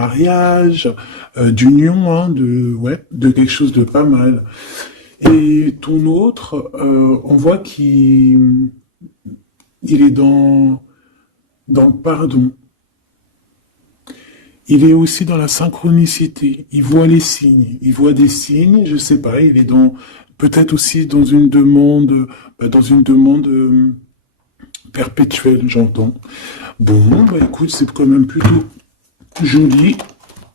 mariage, d'union, hein, de quelque chose de pas mal. Et ton autre, on voit il est dans le pardon. Il est aussi dans la synchronicité. Il voit les signes. Il voit des signes, je sais pas, il est peut-être aussi dans une demande perpétuelle, j'entends. Bon, bah écoute, c'est quand même plutôt joli.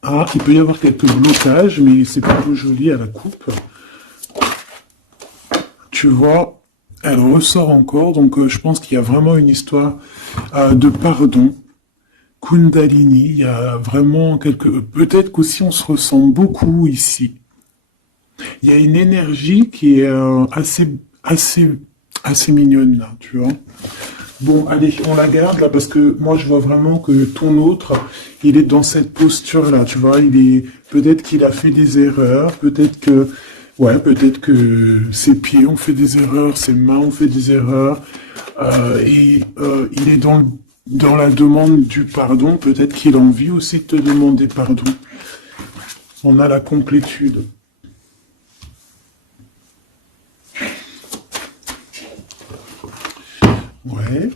Ah, il peut y avoir quelques blocages, mais c'est plutôt joli à la coupe. Tu vois, elle ressort encore, donc je pense qu'il y a vraiment une histoire de pardon. Kundalini, il y a vraiment peut-être qu'aussi on se ressent beaucoup ici. Il y a une énergie qui est assez mignonne là, tu vois. Bon, allez, on la garde là parce que moi je vois vraiment que ton autre, il est dans cette posture là, tu vois. Peut-être qu'il a fait des erreurs, peut-être que ses pieds ont fait des erreurs, ses mains ont fait des erreurs, il est dans la demande du pardon. Peut-être qu'il a envie aussi de te demander pardon. On a la complétude. Ouais.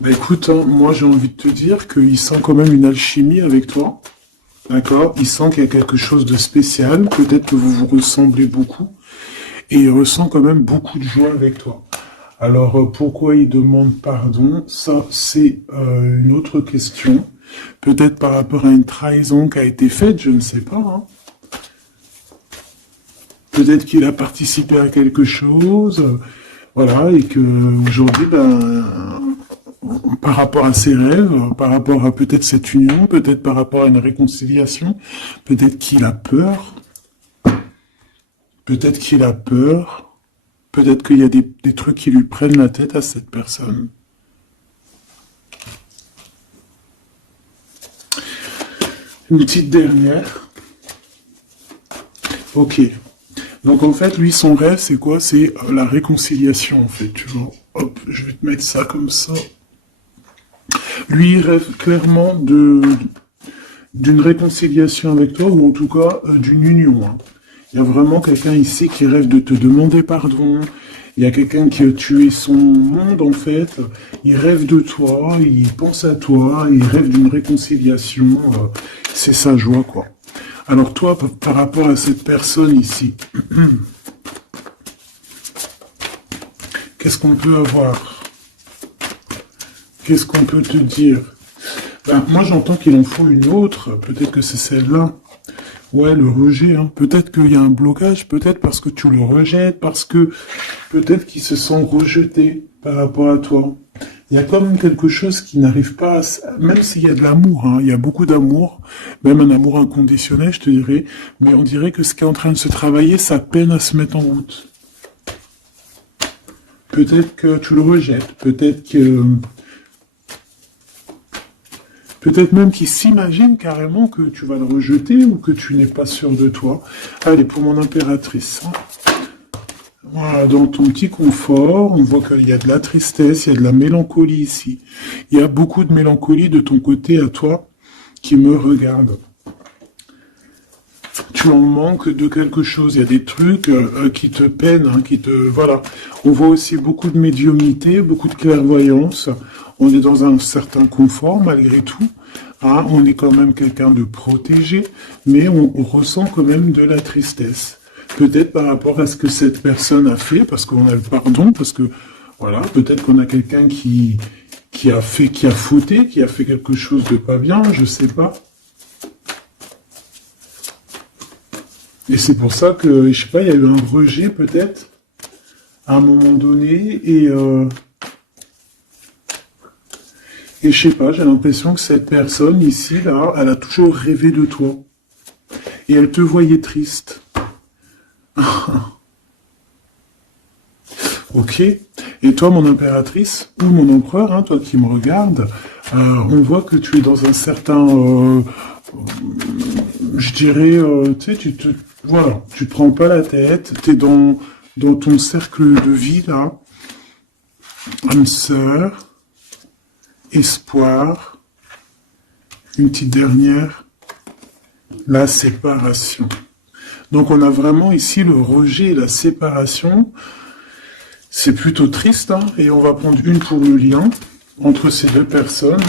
Bah écoute, hein, moi j'ai envie de te dire qu'il sent quand même une alchimie avec toi. D'accord? Il sent qu'il y a quelque chose de spécial. Peut-être que vous vous ressemblez beaucoup. Et il ressent quand même beaucoup de joie avec toi. Alors pourquoi il demande pardon? Ça, c'est une autre question. Peut-être par rapport à une trahison qui a été faite, je ne sais pas. Hein. Peut-être qu'il a participé à quelque chose. Voilà, et que aujourd'hui, par rapport à ses rêves, par rapport à peut-être cette union, peut-être par rapport à une réconciliation, peut-être qu'il a peur, peut-être qu'il a peur, peut-être qu'il y a des trucs qui lui prennent la tête à cette personne. Une petite dernière. Ok. Donc en fait, lui, son rêve, c'est quoi? C'est la réconciliation, en fait, tu vois. Hop, je vais te mettre ça comme ça. Lui, il rêve clairement d'une réconciliation avec toi, ou en tout cas d'une union. Hein. Il y a vraiment quelqu'un ici qui rêve de te demander pardon. Il y a quelqu'un qui a tué son monde, en fait. Il rêve de toi, il pense à toi, il rêve d'une réconciliation. C'est sa joie, quoi. Alors toi, par rapport à cette personne ici, qu'est-ce qu'on peut avoir? Qu'est-ce qu'on peut te dire? Moi, j'entends qu'il en faut une autre. Peut-être que c'est celle-là. Ouais, le rejet. Hein. Peut-être qu'il y a un blocage. Peut-être parce que tu le rejettes. Parce que peut-être qu'il se sent rejeté par rapport à toi. Il y a quand même quelque chose qui n'arrive pas même s'il y a de l'amour, hein, il y a beaucoup d'amour, même un amour inconditionnel, je te dirais, mais on dirait que ce qui est en train de se travailler, ça peine à se mettre en route. Peut-être que tu le rejettes, peut-être même qu'il s'imagine carrément que tu vas le rejeter ou que tu n'es pas sûr de toi. Allez, pour mon impératrice. Hein. Voilà, dans ton petit confort, on voit qu'il y a de la tristesse, il y a de la mélancolie ici. Il y a beaucoup de mélancolie de ton côté à toi qui me regarde. Tu en manques de quelque chose, il y a des trucs qui te peinent, hein, Voilà. On voit aussi beaucoup de médiumnité, beaucoup de clairvoyance. On est dans un certain confort malgré tout. Hein, on est quand même quelqu'un de protégé, mais on ressent quand même de la tristesse. Peut-être par rapport à ce que cette personne a fait, parce qu'on a le pardon, parce que, voilà, peut-être qu'on a quelqu'un qui a fauté, qui a fait quelque chose de pas bien, je sais pas. Et c'est pour ça que, je sais pas, il y a eu un rejet, peut-être, à un moment donné, et je sais pas, j'ai l'impression que cette personne, ici, là, elle a toujours rêvé de toi. Et elle te voyait triste. Ok. Et toi, mon impératrice, ou mon empereur, hein, toi qui me regardes, on voit que tu es dans un certain, je dirais, tu sais, voilà, tu te prends pas la tête, tu es dans ton cercle de vie, là, âme sœur, espoir, une petite dernière, La séparation. Donc on a vraiment ici le rejet et la séparation. C'est plutôt triste, hein, et on va prendre une pour le lien entre ces deux personnes.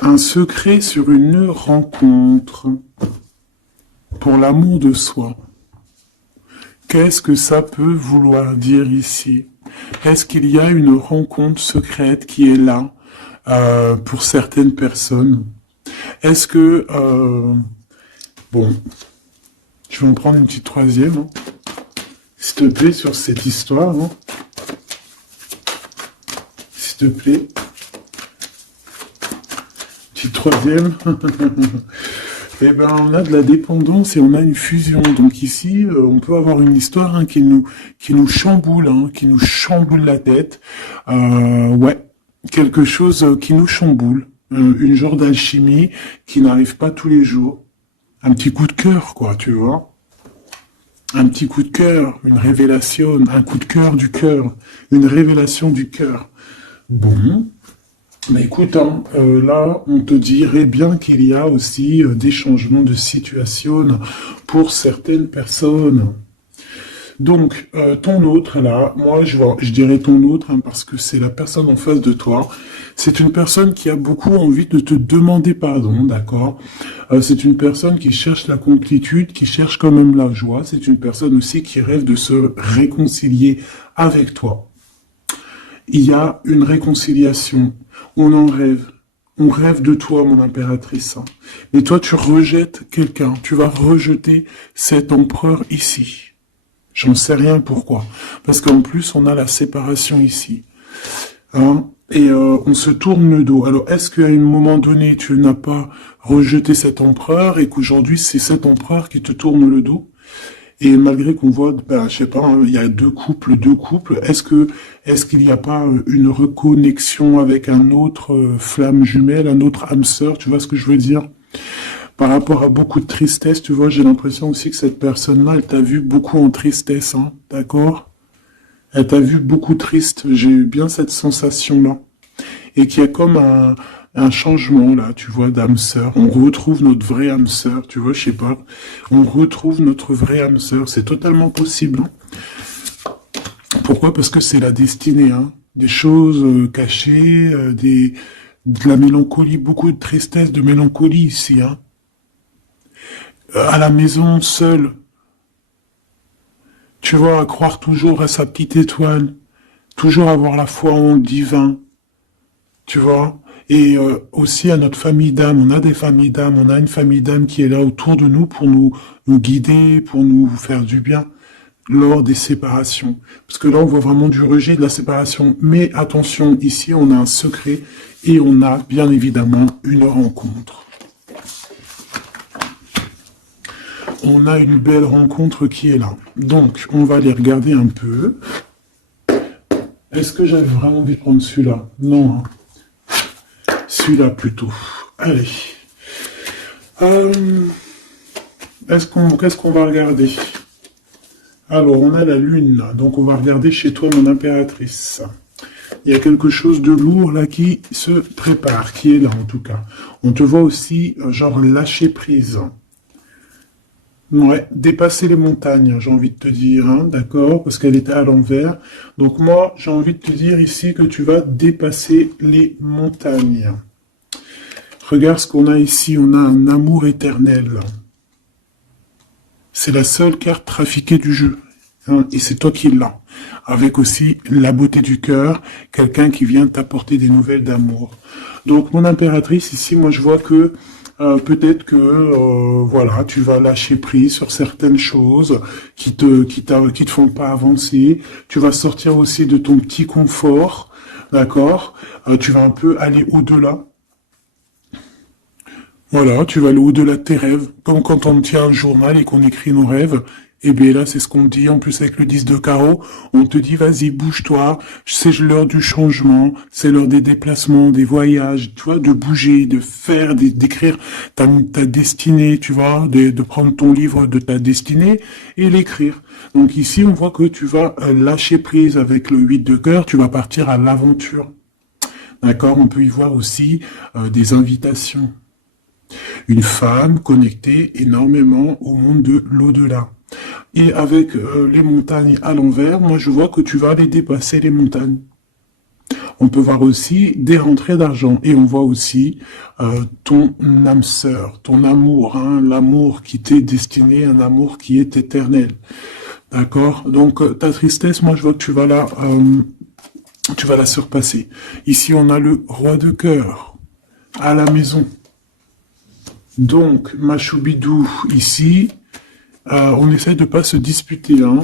Un secret sur une rencontre. Pour l'amour de soi. Qu'est-ce que ça peut vouloir dire ici? Est-ce qu'il y a une rencontre secrète qui est là pour certaines personnes? Est-ce que... bon, je vais en prendre une petite troisième. Hein. S'il te plaît, sur cette histoire. Hein. S'il te plaît. Petite troisième. Eh ben, on a de la dépendance et on a une fusion. Donc ici, on peut avoir une histoire hein, qui nous chamboule, hein, qui nous chamboule la tête. Ouais, quelque chose qui nous chamboule. Une genre d'alchimie qui n'arrive pas tous les jours. Un petit coup de cœur, quoi, tu vois. Un petit coup de cœur, une révélation, un coup de cœur du cœur, une révélation du cœur. Bon. Mais écoute, hein, là, on te dirait bien qu'il y a aussi des changements de situation pour certaines personnes. Donc, ton autre, là, moi, je dirais ton autre, hein, parce que c'est la personne en face de toi. C'est une personne qui a beaucoup envie de te demander pardon, d'accord? C'est une personne qui cherche la complétude, qui cherche quand même la joie. C'est une personne aussi qui rêve de se réconcilier avec toi. Il y a une réconciliation. On en rêve. On rêve de toi, mon impératrice. Mais toi, tu rejettes quelqu'un. Tu vas rejeter cet empereur ici. J'en sais rien pourquoi. Parce qu'en plus, on a la séparation ici. Hein? Et on se tourne le dos. Alors, est-ce qu'à un moment donné, tu n'as pas rejeté cet empereur et qu'aujourd'hui, c'est cet empereur qui te tourne le dos? Et malgré qu'on voit, ben, je sais pas, hein, il y a deux couples, est-ce qu'il n'y a pas une reconnexion avec un autre flamme jumelle, un autre âme sœur, tu vois ce que je veux dire? Par rapport à beaucoup de tristesse, tu vois, j'ai l'impression aussi que cette personne-là, elle t'a vu beaucoup en tristesse, hein, d'accord? Elle t'a vu beaucoup triste, j'ai eu bien cette sensation-là. Et qu'il y a comme un changement là, tu vois, d'âme sœur. On retrouve notre vraie âme sœur, tu vois, je sais pas. On retrouve notre vraie âme sœur, c'est totalement possible. Hein. Pourquoi? Parce que c'est la destinée, hein. Des choses cachées, de la mélancolie, beaucoup de tristesse, de mélancolie ici. Hein. À la maison, seul, tu vois, à croire toujours à sa petite étoile, toujours avoir la foi en le divin, tu vois. Et aussi à notre famille d'âme, on a des familles d'âme, on a une famille d'âme qui est là autour de nous pour nous guider, pour nous faire du bien lors des séparations. Parce que là, on voit vraiment du rejet de la séparation. Mais attention, ici, on a un secret et on a bien évidemment une rencontre. On a une belle rencontre qui est là. Donc, on va aller regarder un peu. Est-ce que j'avais vraiment envie de prendre celui-là? Non, hein. Celui-là plutôt. Allez. Qu'est-ce qu'on va regarder? Alors, on a la lune. Donc, on va regarder chez toi, mon impératrice. Il y a quelque chose de lourd là qui se prépare, qui est là en tout cas. On te voit aussi, genre, lâcher prise. Ouais, dépasser les montagnes, j'ai envie de te dire, hein, d'accord, parce qu'elle était à l'envers. Donc moi, j'ai envie de te dire ici que tu vas dépasser les montagnes. Regarde ce qu'on a ici, on a un amour éternel. C'est la seule carte trafiquée du jeu, hein, et c'est toi qui l'as. Avec aussi la beauté du cœur, quelqu'un qui vient t'apporter des nouvelles d'amour. Donc mon impératrice, ici, moi je vois que peut-être que voilà, tu vas lâcher prise sur certaines choses qui te font pas avancer. Tu vas sortir aussi de ton petit confort, d'accord. Tu vas un peu aller au-delà. Voilà, tu vas aller au-delà de tes rêves, comme quand on tient un journal et qu'on écrit nos rêves. Et bien là, c'est ce qu'on te dit, en plus avec le 10 de carreau, on te dit, vas-y, bouge-toi, c'est l'heure du changement, c'est l'heure des déplacements, des voyages, tu vois, de bouger, de faire, d'écrire ta destinée, tu vois, de prendre ton livre de ta destinée et l'écrire. Donc ici, on voit que tu vas lâcher prise avec le 8 de cœur, tu vas partir à l'aventure. D'accord, on peut y voir aussi des invitations. Une femme connectée énormément au monde de l'au-delà. Et avec les montagnes à l'envers, moi je vois que tu vas aller dépasser les montagnes. On peut voir aussi des rentrées d'argent et on voit aussi ton âme sœur, ton amour, hein, l'amour qui t'est destiné, un amour qui est éternel. D'accord? Donc ta tristesse, moi je vois que tu vas la surpasser. Ici on a le roi de cœur à la maison. Donc Machoubidou ici, on essaie de pas se disputer, hein.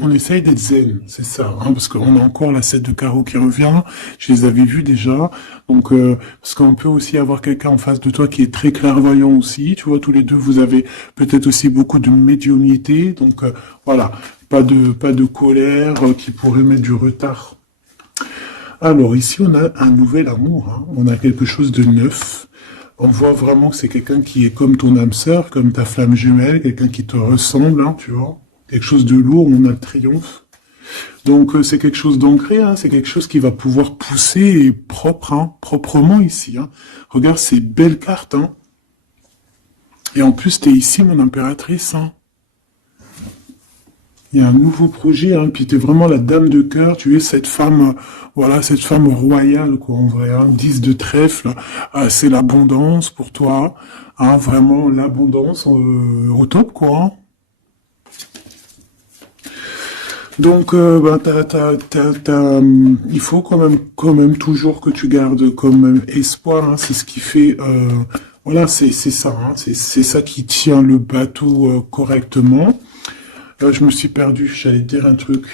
On essaye d'être zen, c'est ça, hein, parce qu'on a encore la 7 de carreau qui revient, je les avais vus déjà, donc parce qu'on peut aussi avoir quelqu'un en face de toi qui est très clairvoyant aussi, tu vois, tous les deux, vous avez peut-être aussi beaucoup de médiumnité, donc voilà, pas de colère qui pourrait mettre du retard. Alors ici, on a un nouvel amour, hein, on a quelque chose de neuf. On voit vraiment que c'est quelqu'un qui est comme ton âme sœur, comme ta flamme jumelle, quelqu'un qui te ressemble, hein, tu vois. Quelque chose de lourd, on a le triomphe. Donc c'est quelque chose d'ancré, hein, c'est quelque chose qui va pouvoir pousser et propre, hein, proprement ici. Hein. Regarde ces belles cartes. Hein. Et en plus, tu es ici, mon impératrice. Hein. Il y a un nouveau projet, hein, puis tu es vraiment la dame de cœur, tu es cette femme, voilà, cette femme royale, quoi, en vrai. Hein. 10 de trèfle, c'est l'abondance pour toi. Hein, vraiment l'abondance au top, quoi. Hein. Donc, il faut quand même toujours que tu gardes comme espoir. Hein, c'est ce qui fait, voilà, c'est ça. Hein, c'est ça qui tient le bateau correctement. Je me suis perdu. J'allais dire un truc.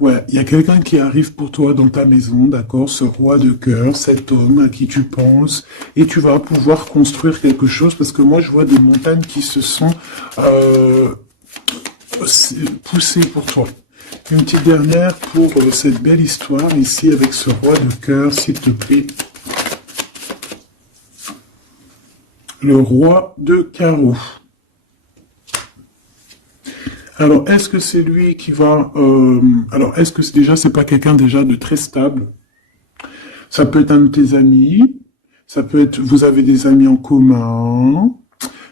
Ouais, il y a quelqu'un qui arrive pour toi dans ta maison, d'accord, ce roi de cœur, cet homme à qui tu penses, et tu vas pouvoir construire quelque chose parce que moi je vois des montagnes qui se sont poussées pour toi. Une petite dernière pour cette belle histoire ici avec ce roi de cœur, s'il te plaît. Le roi de carreau. Alors, est-ce que c'est lui qui va... alors, est-ce que c'est pas quelqu'un déjà de très stable? Ça peut être un de tes amis. Ça peut être... Vous avez des amis en commun.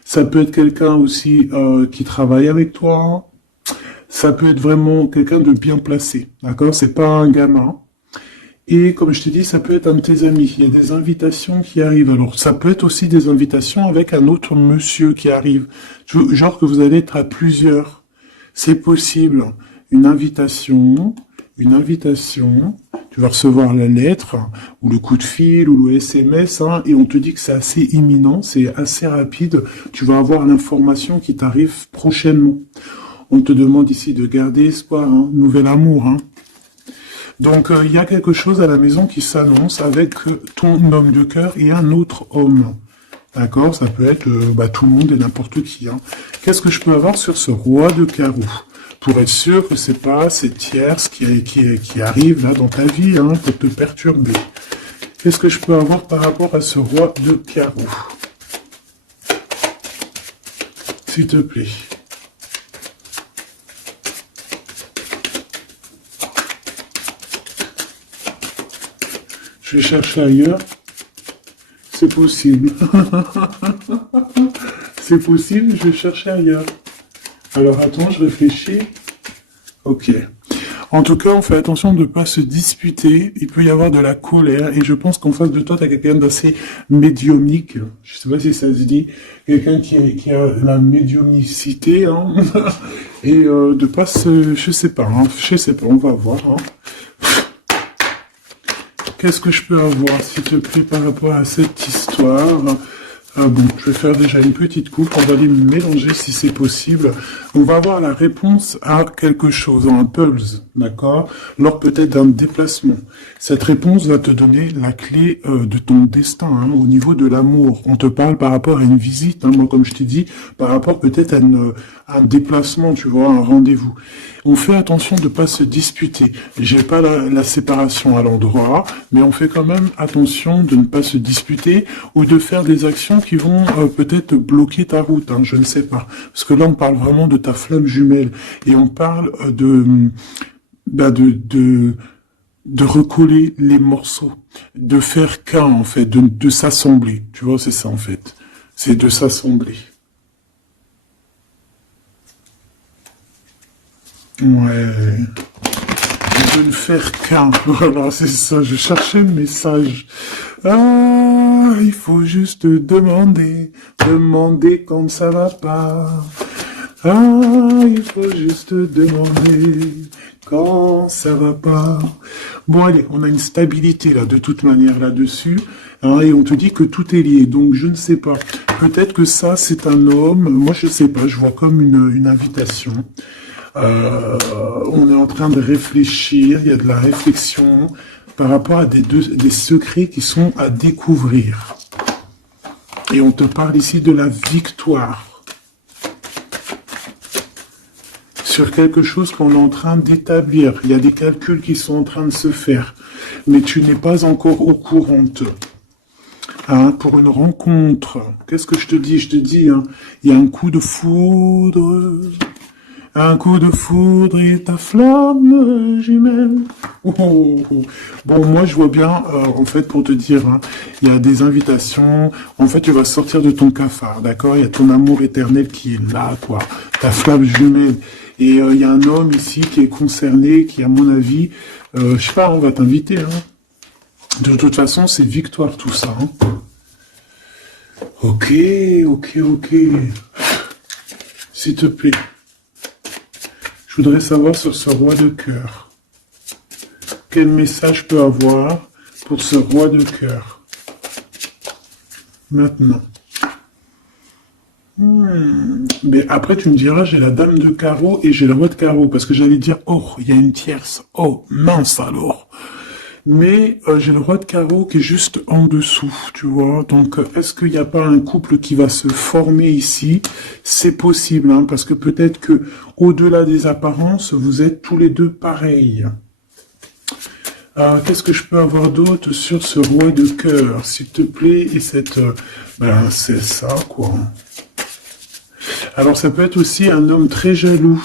Ça peut être quelqu'un aussi qui travaille avec toi. Ça peut être vraiment quelqu'un de bien placé, d'accord? C'est pas un gamin. Et comme je t'ai dit, ça peut être un de tes amis. Il y a des invitations qui arrivent. Alors, ça peut être aussi des invitations avec un autre monsieur qui arrive. Genre que vous allez être à plusieurs. C'est possible. Une invitation. Tu vas recevoir la lettre, ou le coup de fil, ou le SMS, hein, et on te dit que c'est assez imminent, c'est assez rapide. Tu vas avoir l'information qui t'arrive prochainement. On te demande ici de garder espoir, hein, nouvel amour. Hein. Donc, il y a quelque chose à la maison qui s'annonce avec ton homme de cœur et un autre homme. D'accord? Ça peut être tout le monde et n'importe qui. Hein. Qu'est-ce que je peux avoir sur ce roi de carreau? Pour être sûr que c'est pas cette tierce qui arrive là dans ta vie hein, pour te perturber. Qu'est-ce que je peux avoir par rapport à ce roi de carreau? S'il te plaît. Je vais chercher ailleurs. C'est possible. C'est possible, je vais chercher ailleurs. Alors attends, je réfléchis. Ok. En tout cas, on fait attention de ne pas se disputer. Il peut y avoir de la colère. Et je pense qu'en face de toi, tu as quelqu'un d'assez médiumnique. Je sais pas si ça se dit. Quelqu'un qui a la médiumnicité. Hein. Et de pas se... Je sais pas, on va voir. Hein. Qu'est-ce que je peux avoir, s'il te plaît, par rapport à cette histoire? Bon, je vais faire déjà une petite coupe, on va les mélanger si c'est possible. On va avoir la réponse à quelque chose, un pulse, d'accord? Lors peut-être d'un déplacement. Cette réponse va te donner la clé de ton destin, hein, au niveau de l'amour. On te parle par rapport à une visite, hein, moi comme je t'ai dit, par rapport peut-être à un déplacement, tu vois, un rendez-vous. On fait attention de ne pas se disputer. J'ai pas la séparation à l'endroit, mais on fait quand même attention de ne pas se disputer ou de faire des actions qui vont peut-être bloquer ta route, hein, je ne sais pas. Parce que là, on parle vraiment de ta flamme jumelle et on parle de recoller les morceaux, de faire qu'un en fait, de s'assembler. Tu vois, c'est ça en fait. c'est de s'assembler. Ouais. De ne faire qu'un. Voilà, c'est ça, je cherchais le message. Ah, il faut juste demander, demander quand ça va pas. Ah, il faut juste demander quand ça va pas. Bon, allez, on a une stabilité là, de toute manière là-dessus, hein, et on te dit que tout est lié. Donc, je ne sais pas. Peut-être que ça, c'est un homme. Moi, je sais pas. Je vois comme une invitation. On est en train de réfléchir. Il y a de la réflexion par rapport à des secrets qui sont à découvrir. Et on te parle ici de la victoire sur quelque chose qu'on est en train d'établir. Il y a des calculs qui sont en train de se faire, mais tu n'es pas encore au courant. Hein, pour une rencontre, qu'est-ce que je te dis? Je te dis, hein, il y a un coup de foudre. Un coup de foudre et ta flamme jumelle. Oh, oh, oh. Bon, moi, je vois bien, en fait, pour te dire, hein, il y a des invitations. En fait, tu vas sortir de ton cafard, d'accord? Il y a ton amour éternel qui est là, quoi. Ta flamme jumelle. Et il y a un homme ici qui est concerné, qui, à mon avis, je sais pas, on va t'inviter. Hein. De toute façon, c'est victoire tout ça. Hein. Ok, ok, ok. S'il te plaît. Je voudrais savoir sur ce roi de cœur. Quel message je peux avoir pour ce roi de cœur? Maintenant. Mais après, tu me diras, j'ai la dame de carreau et j'ai le roi de carreau. Parce que j'allais dire, oh, il y a une tierce. Oh, mince alors. Mais j'ai le roi de carreau qui est juste en dessous, tu vois. Donc, est-ce qu'il n'y a pas un couple qui va se former ici? C'est possible, hein, parce que peut-être que au-delà des apparences, vous êtes tous les deux pareils. Qu'est-ce que je peux avoir d'autre sur ce roi de cœur, s'il te plaît? Et cette... ben, c'est ça, quoi. Alors, ça peut être aussi un homme très jaloux,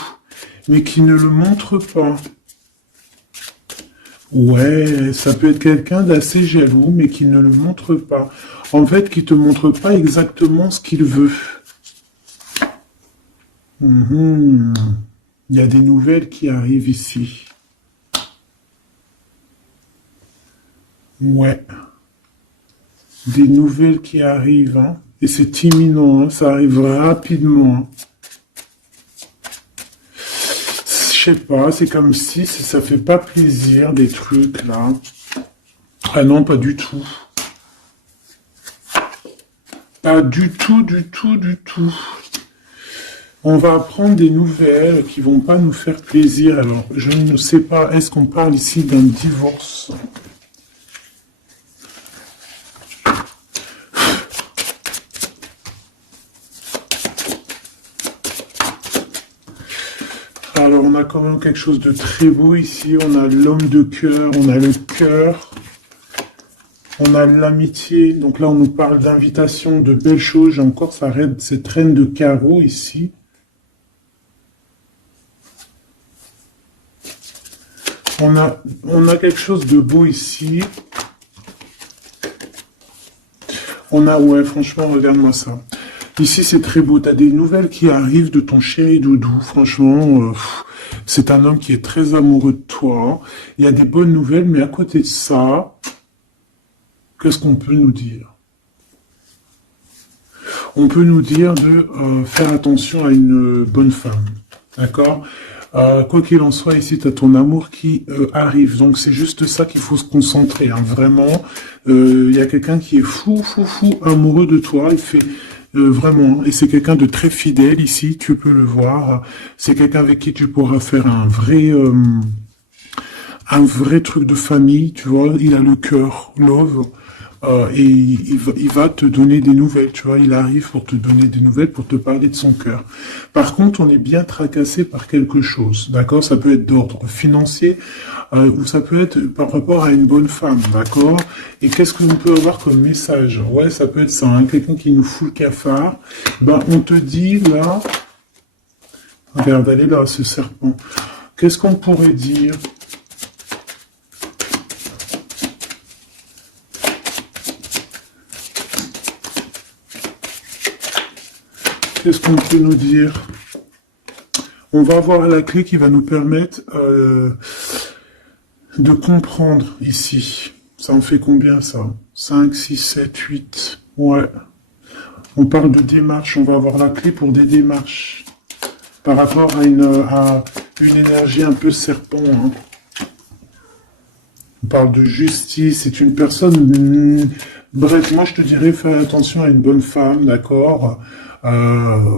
mais qui ne le montre pas. Ouais, ça peut être quelqu'un d'assez jaloux, mais qui ne le montre pas. En fait, qui te montre pas exactement ce qu'il veut. Mhm. Il y a des nouvelles qui arrivent ici. Ouais, des nouvelles qui arrivent, hein. Et c'est imminent, hein. Ça arrive rapidement. Hein. Je sais pas, c'est comme si ça fait pas plaisir, des trucs, là. Ah non, pas du tout. Pas du tout, du tout, du tout. On va apprendre des nouvelles qui vont pas nous faire plaisir. Alors, je ne sais pas, est-ce qu'on parle ici d'un divorce? Alors, on a quand même quelque chose de très beau ici. On a l'homme de cœur, on a le cœur, on a l'amitié. Donc là, on nous parle d'invitation, de belles choses. J'ai encore cette reine de carreau ici. On a quelque chose de beau ici. Ouais, franchement, regarde-moi ça. Ici, c'est très beau. Tu as des nouvelles qui arrivent de ton chéri doudou. Franchement, c'est un homme qui est très amoureux de toi. Il y a des bonnes nouvelles, mais à côté de ça, qu'est-ce qu'on peut nous dire? On peut nous dire de faire attention à une bonne femme. D'accord? Quoi qu'il en soit, ici, tu as ton amour qui arrive. Donc, c'est juste ça qu'il faut se concentrer. Hein. Vraiment, il y a quelqu'un qui est fou, fou, fou amoureux de toi. Il fait vraiment. Et c'est quelqu'un de très fidèle ici. Tu peux le voir. C'est quelqu'un avec qui tu pourras faire un vrai truc de famille. Tu vois, il a le cœur, love. Et il va te donner des nouvelles, tu vois, il arrive pour te donner des nouvelles, pour te parler de son cœur. Par contre, on est bien tracassé par quelque chose, d'accord? Ça peut être d'ordre financier, ou ça peut être par rapport à une bonne femme, d'accord? Et qu'est-ce que l'on peut avoir comme message? Ouais, ça peut être ça, hein, quelqu'un qui nous fout le cafard. Ben, on te dit, là, regarde, allez là, ce serpent. Qu'est-ce qu'on pourrait dire? Qu'est-ce qu'on peut nous dire? On va avoir la clé qui va nous permettre de comprendre ici. Ça en fait combien ça? 5, 6, 7, 8. Ouais. On parle de démarche. On va avoir la clé pour des démarches. Par rapport à une énergie un peu serpent. Hein. On parle de justice. C'est une personne... bref, moi je te dirais, fais attention à une bonne femme, d'accord?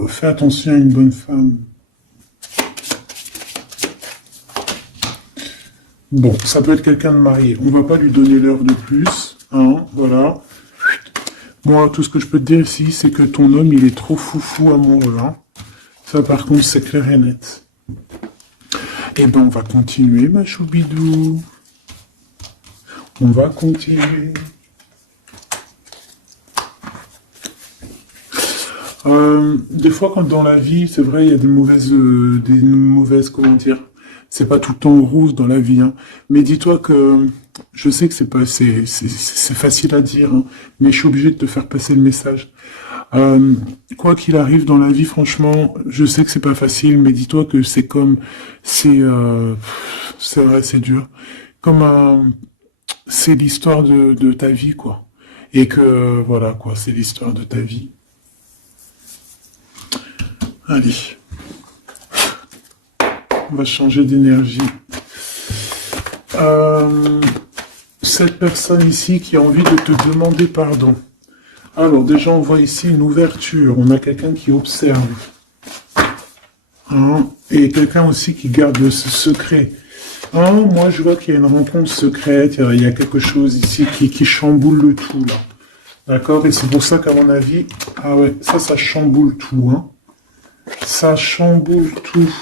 Fais attention à une bonne femme. Bon, ça peut être quelqu'un de marié. On va pas lui donner l'heure de plus. Hein, voilà. Moi, tout ce que je peux te dire ici, c'est que ton homme, il est trop foufou amoureux. Hein. Ça, par contre, c'est clair et net. Eh ben, on va continuer, ma choubidou. On va continuer. Des fois, quand dans la vie, c'est vrai, il y a des mauvaises, comment dire, c'est pas tout le temps rose dans la vie, hein. Mais dis-toi que, je sais que c'est facile à dire, hein, mais je suis obligé de te faire passer le message. Quoi qu'il arrive dans la vie, franchement, je sais que c'est pas facile, mais dis-toi que c'est vrai, c'est dur. C'est l'histoire de ta vie, quoi. Et que, voilà, quoi, c'est l'histoire de ta vie. Allez. On va changer d'énergie. Cette personne ici qui a envie de te demander pardon. Alors, déjà, on voit ici une ouverture. On a quelqu'un qui observe. Hein, et quelqu'un aussi qui garde ce secret. Hein, moi, je vois qu'il y a une rencontre secrète. Il y a quelque chose ici qui chamboule le tout, là. D'accord? Et c'est pour ça qu'à mon avis... Ah ouais, ça chamboule tout, hein. Ça chamboule tout.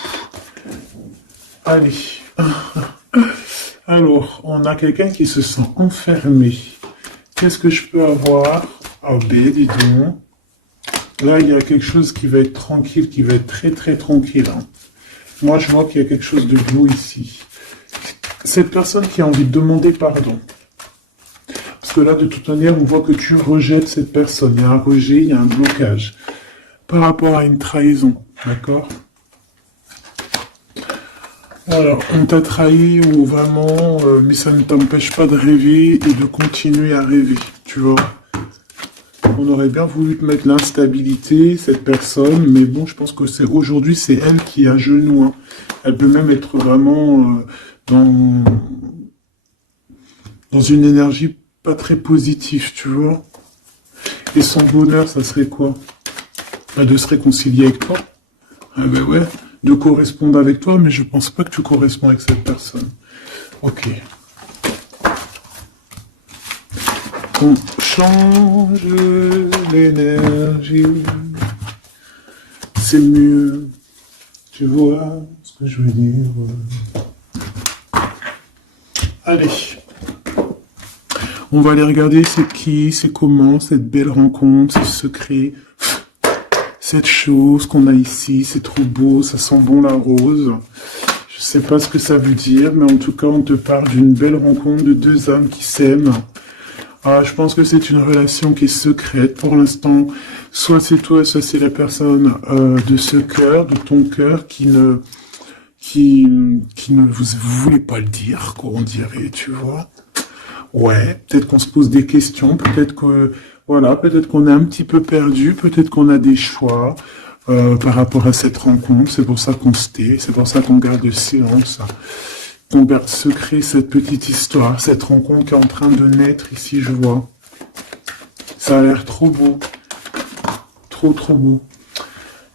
Allez. Alors, on a quelqu'un qui se sent enfermé. Qu'est-ce que je peux avoir? Ah ben, dis donc. Là, il y a quelque chose qui va être tranquille, qui va être très très tranquille. Hein. Moi, je vois qu'il y a quelque chose de beau ici. Cette personne qui a envie de demander pardon. Parce que là, de toute manière, on voit que tu rejettes cette personne. Il y a un rejet, il y a un blocage. Par rapport à une trahison, d'accord? Alors, on t'a trahi ou vraiment, mais ça ne t'empêche pas de rêver et de continuer à rêver, tu vois. On aurait bien voulu te mettre l'instabilité, cette personne, mais bon, je pense que aujourd'hui, c'est elle qui est à genoux. Hein. Elle peut même être vraiment dans une énergie pas très positive, tu vois. Et son bonheur, ça serait quoi? De se réconcilier avec toi. Ah ben ouais, de correspondre avec toi, mais je pense pas que tu corresponds avec cette personne. Ok. On change l'énergie. C'est mieux. Tu vois ce que je veux dire? Allez. On va aller regarder c'est qui, c'est comment, cette belle rencontre, ce secret. Cette chose qu'on a ici, c'est trop beau, ça sent bon la rose. Je sais pas ce que ça veut dire, mais en tout cas, on te parle d'une belle rencontre de deux âmes qui s'aiment. Ah, je pense que c'est une relation qui est secrète pour l'instant. Soit c'est toi, soit c'est la personne de ce cœur, de ton cœur, qui ne vous voulez pas le dire, quoi, on dirait, tu vois. Ouais, peut-être qu'on se pose des questions, peut-être que voilà, peut-être qu'on est un petit peu perdu, peut-être qu'on a des choix par rapport à cette rencontre. C'est pour ça qu'on se tait, c'est pour ça qu'on garde le silence, qu'on garde secret cette petite histoire, cette rencontre qui est en train de naître ici, je vois. Ça a l'air trop beau, trop trop beau.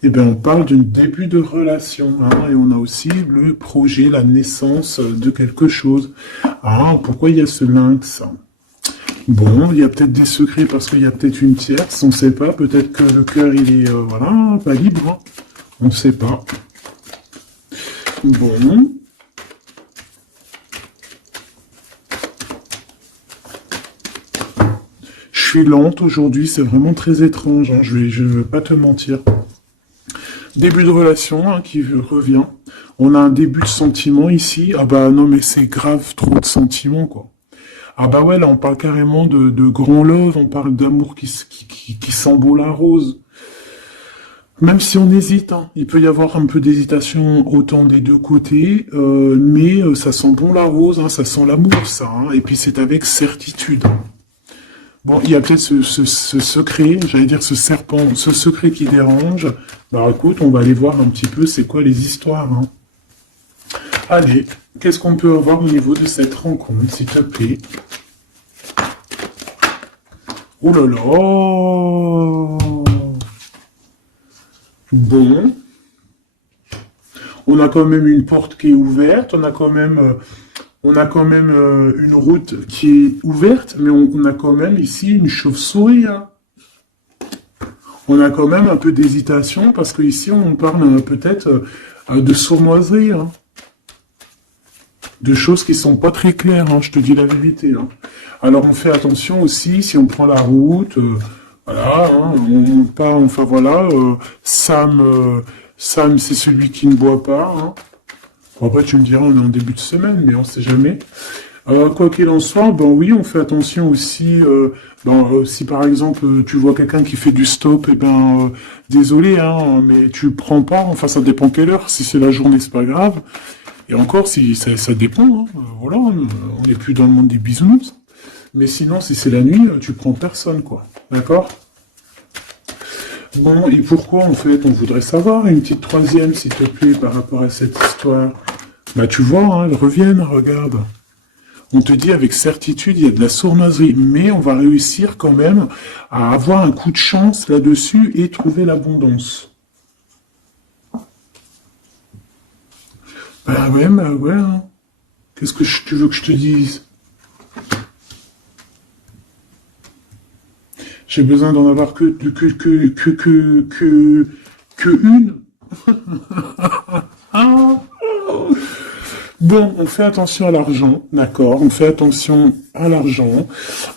Eh bien, on parle d'un début de relation, hein, et on a aussi le projet, la naissance de quelque chose. Ah, pourquoi il y a ce lynx? Bon, il y a peut-être des secrets parce qu'il y a peut-être une tierce, on ne sait pas. Peut-être que le cœur, il est, voilà, pas libre. Hein. On ne sait pas. Bon. Je suis lente aujourd'hui, c'est vraiment très étrange. Hein, je ne veux pas te mentir. Début de relation hein, qui revient. On a un début de sentiment ici. Ah bah non, mais c'est grave, trop de sentiments, quoi. Ah bah ouais, là on parle carrément de grand love, on parle d'amour qui sent beau la rose. Même si on hésite, hein, il peut y avoir un peu d'hésitation autant des deux côtés, mais ça sent bon la rose, hein, ça sent l'amour, ça. Hein, et puis c'est avec certitude. Bon, il y a peut-être ce secret, j'allais dire ce serpent, ce secret qui dérange. Bah écoute, on va aller voir un petit peu c'est quoi les histoires. Hein. Allez, qu'est-ce qu'on peut avoir au niveau de cette rencontre, s'il te plaît? Oh là là! Bon, on a quand même une porte qui est ouverte, on a quand même une route qui est ouverte, mais on a quand même ici une chauve-souris. Hein. On a quand même un peu d'hésitation parce que ici on parle peut-être de sournoiserie, hein. De choses qui sont pas très claires, hein, je te dis la vérité. Hein. Alors on fait attention aussi si on prend la route, voilà, hein, on part, enfin voilà, Sam c'est celui qui ne boit pas. Hein. Bon, après tu me diras on est en début de semaine, mais on sait jamais. Quoi qu'il en soit, ben oui, on fait attention aussi. Si par exemple tu vois quelqu'un qui fait du stop, et ben désolé, hein, mais tu prends pas. Enfin, ça dépend quelle heure. Si c'est la journée, c'est pas grave. Et encore, si ça dépend. Hein, voilà, on n'est plus dans le monde des bisounours. Mais sinon, si c'est la nuit, tu prends personne, quoi. D'accord? Bon, et pourquoi en fait on voudrait savoir une petite troisième, s'il te plaît, par rapport à cette histoire? Bah tu vois, hein, elles reviennent, regarde. On te dit avec certitude, il y a de la sournoiserie, mais on va réussir quand même à avoir un coup de chance là-dessus et trouver l'abondance. Bah ouais, hein. Qu'est-ce que tu veux que je te dise? J'ai besoin d'en avoir que une. Ah. Bon, on fait attention à l'argent, d'accord, on fait attention à l'argent.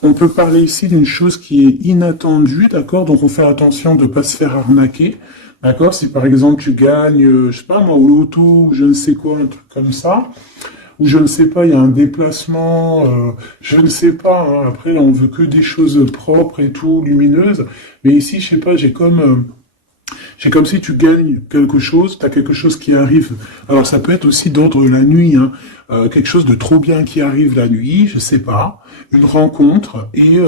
On peut parler ici d'une chose qui est inattendue, d'accord, donc on fait attention de ne pas se faire arnaquer, d'accord. Si par exemple tu gagnes, je sais pas moi, au loto, ou je ne sais quoi, un truc comme ça, ou je ne sais pas, il y a un déplacement, je ne sais pas, hein, après là, on veut que des choses propres et tout, lumineuses, mais ici, je sais pas, j'ai comme si tu gagnes quelque chose, tu as quelque chose qui arrive. Alors ça peut être aussi d'ordre la nuit, hein. Quelque chose de trop bien qui arrive la nuit, je sais pas, une rencontre, et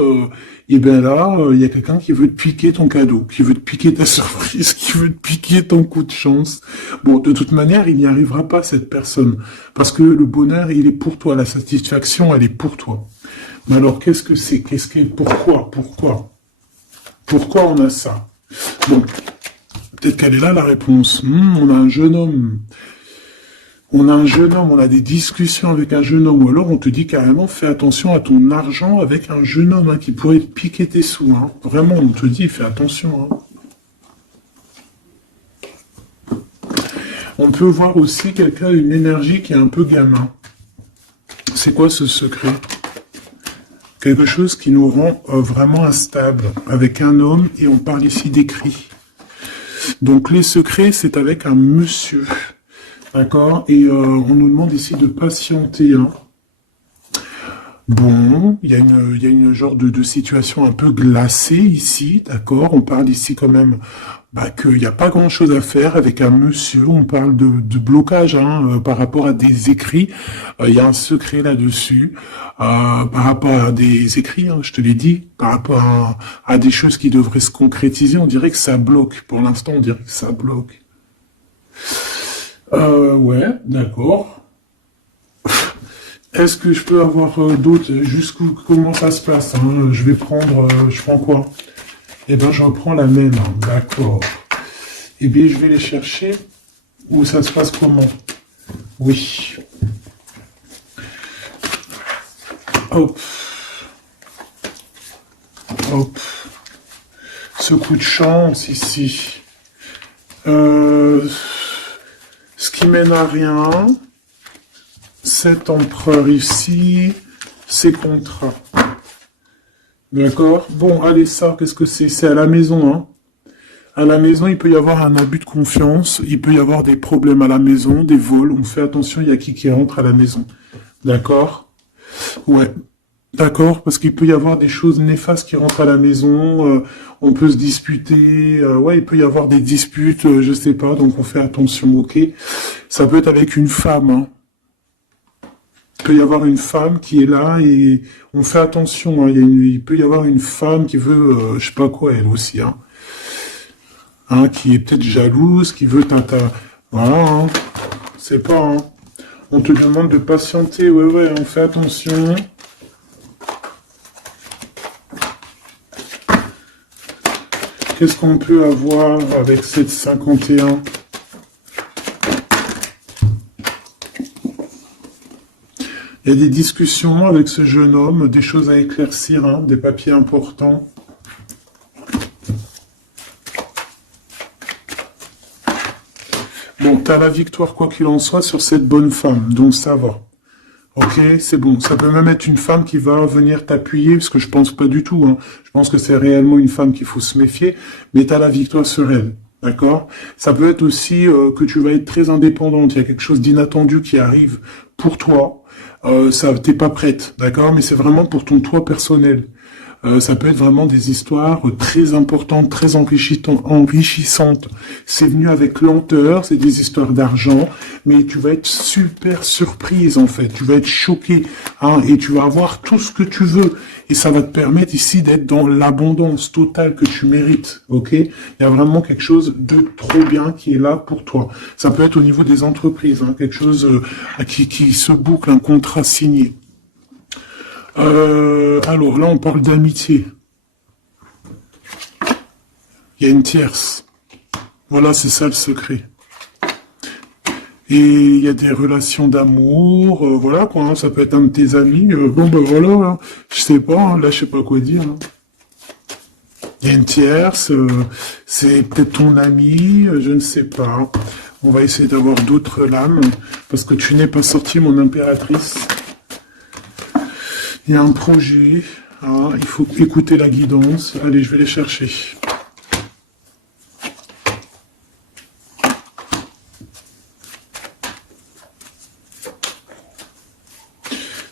ben là, il y a quelqu'un qui veut te piquer ton cadeau, qui veut te piquer ta surprise, qui veut te piquer ton coup de chance. Bon, de toute manière, il n'y arrivera pas cette personne, parce que le bonheur, il est pour toi, la satisfaction, elle est pour toi. Mais alors, qu'est-ce que c'est? Pourquoi on a ça? Bon, peut-être qu'elle est là la réponse. On a un jeune homme. On a des discussions avec un jeune homme. Ou alors on te dit carrément, fais attention à ton argent avec un jeune homme hein, qui pourrait te piquer tes sous. Hein. Vraiment, on te dit, fais attention. Hein. On peut voir aussi quelqu'un, une énergie qui est un peu gamin. C'est quoi ce secret? Quelque chose qui nous rend vraiment instable avec un homme et on parle ici d'écrit. Donc les secrets, c'est avec un monsieur, d'accord? Et on nous demande ici de patienter. Hein. Bon, il y a une genre de situation un peu glacée ici, d'accord? On parle ici quand même qu'il n'y a pas grand-chose à faire avec un monsieur. On parle de blocage hein, par rapport à des écrits. Il y a un secret là-dessus. Par rapport à des écrits, hein, je te l'ai dit, par rapport à des choses qui devraient se concrétiser, on dirait que ça bloque. Pour l'instant, on dirait que ça bloque. Ouais, d'accord. Est-ce que je peux avoir d'autres jusqu'où comment ça se passe hein je vais prendre, je prends quoi? Eh ben, je reprends la même. Hein, d'accord. Eh bien, je vais les chercher. Où ça se passe comment? Oui. Hop. Hop. Ce coup de chance ici. Ce qui mène à rien. Cet empereur ici. Ces contrats. D'accord? Bon, allez, ça, qu'est-ce que c'est? C'est à la maison, hein. À la maison, il peut y avoir un abus de confiance, il peut y avoir des problèmes à la maison, des vols. On fait attention, il y a qui rentre à la maison. D'accord? Ouais. D'accord, parce qu'il peut y avoir des choses néfastes qui rentrent à la maison, on peut se disputer, ouais, il peut y avoir des disputes, je sais pas, donc on fait attention, ok? Ça peut être avec une femme, hein. Il peut y avoir une femme qui est là et on fait attention, hein. Il peut y avoir une femme qui veut, je sais pas quoi, elle aussi, hein, qui est peut-être jalouse, qui veut voilà, hein, c'est pas, hein. On te demande de patienter, ouais, ouais, on fait attention. Qu'est-ce qu'on peut avoir avec cette 51? Il y a des discussions avec ce jeune homme, des choses à éclaircir, hein, des papiers importants. Bon, t'as la victoire quoi qu'il en soit sur cette bonne femme, donc ça va. Ok, c'est bon. Ça peut même être une femme qui va venir t'appuyer, parce que je pense pas du tout, hein. Je pense que c'est réellement une femme qu'il faut se méfier, mais t'as la victoire sur elle. D'accord? Ça peut être aussi que tu vas être très indépendante. Il y a quelque chose d'inattendu qui arrive pour toi. Ça, t'es pas prête, d'accord? Mais c'est vraiment pour ton toi personnel. Ça peut être vraiment des histoires très importantes, très enrichissantes. C'est venu avec lenteur, c'est des histoires d'argent, mais tu vas être super surprise en fait. Tu vas être choqué, hein, et tu vas avoir tout ce que tu veux. Et ça va te permettre ici d'être dans l'abondance totale que tu mérites. Ok? Il y a vraiment quelque chose de trop bien qui est là pour toi. Ça peut être au niveau des entreprises, hein, quelque chose qui se boucle, un contrat signé. Alors là, on parle d'amitié. Il y a une tierce. Voilà, c'est ça le secret. Et il y a des relations d'amour, voilà quoi, hein, ça peut être un de tes amis. Bon ben voilà, hein, je sais pas, hein, là je sais pas quoi dire, hein. Il y a une tierce, c'est peut-être ton ami, je ne sais pas. On va essayer d'avoir d'autres lames, parce que tu n'es pas sorti, mon impératrice. Il y a un projet, hein, il faut écouter la guidance. Allez, je vais les chercher.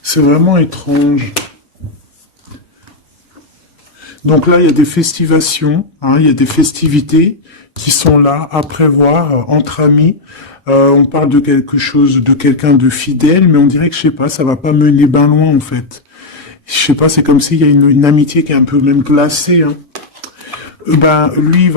C'est vraiment étrange. Donc là, il y a des festivations, hein, il y a des festivités qui sont là à prévoir entre amis. On parle de quelque chose, de quelqu'un de fidèle, mais on dirait que, je sais pas, ça va pas mener ben loin en fait. Je sais pas, c'est comme s'il y a une amitié qui est un peu même glacée, hein. Ben, lui,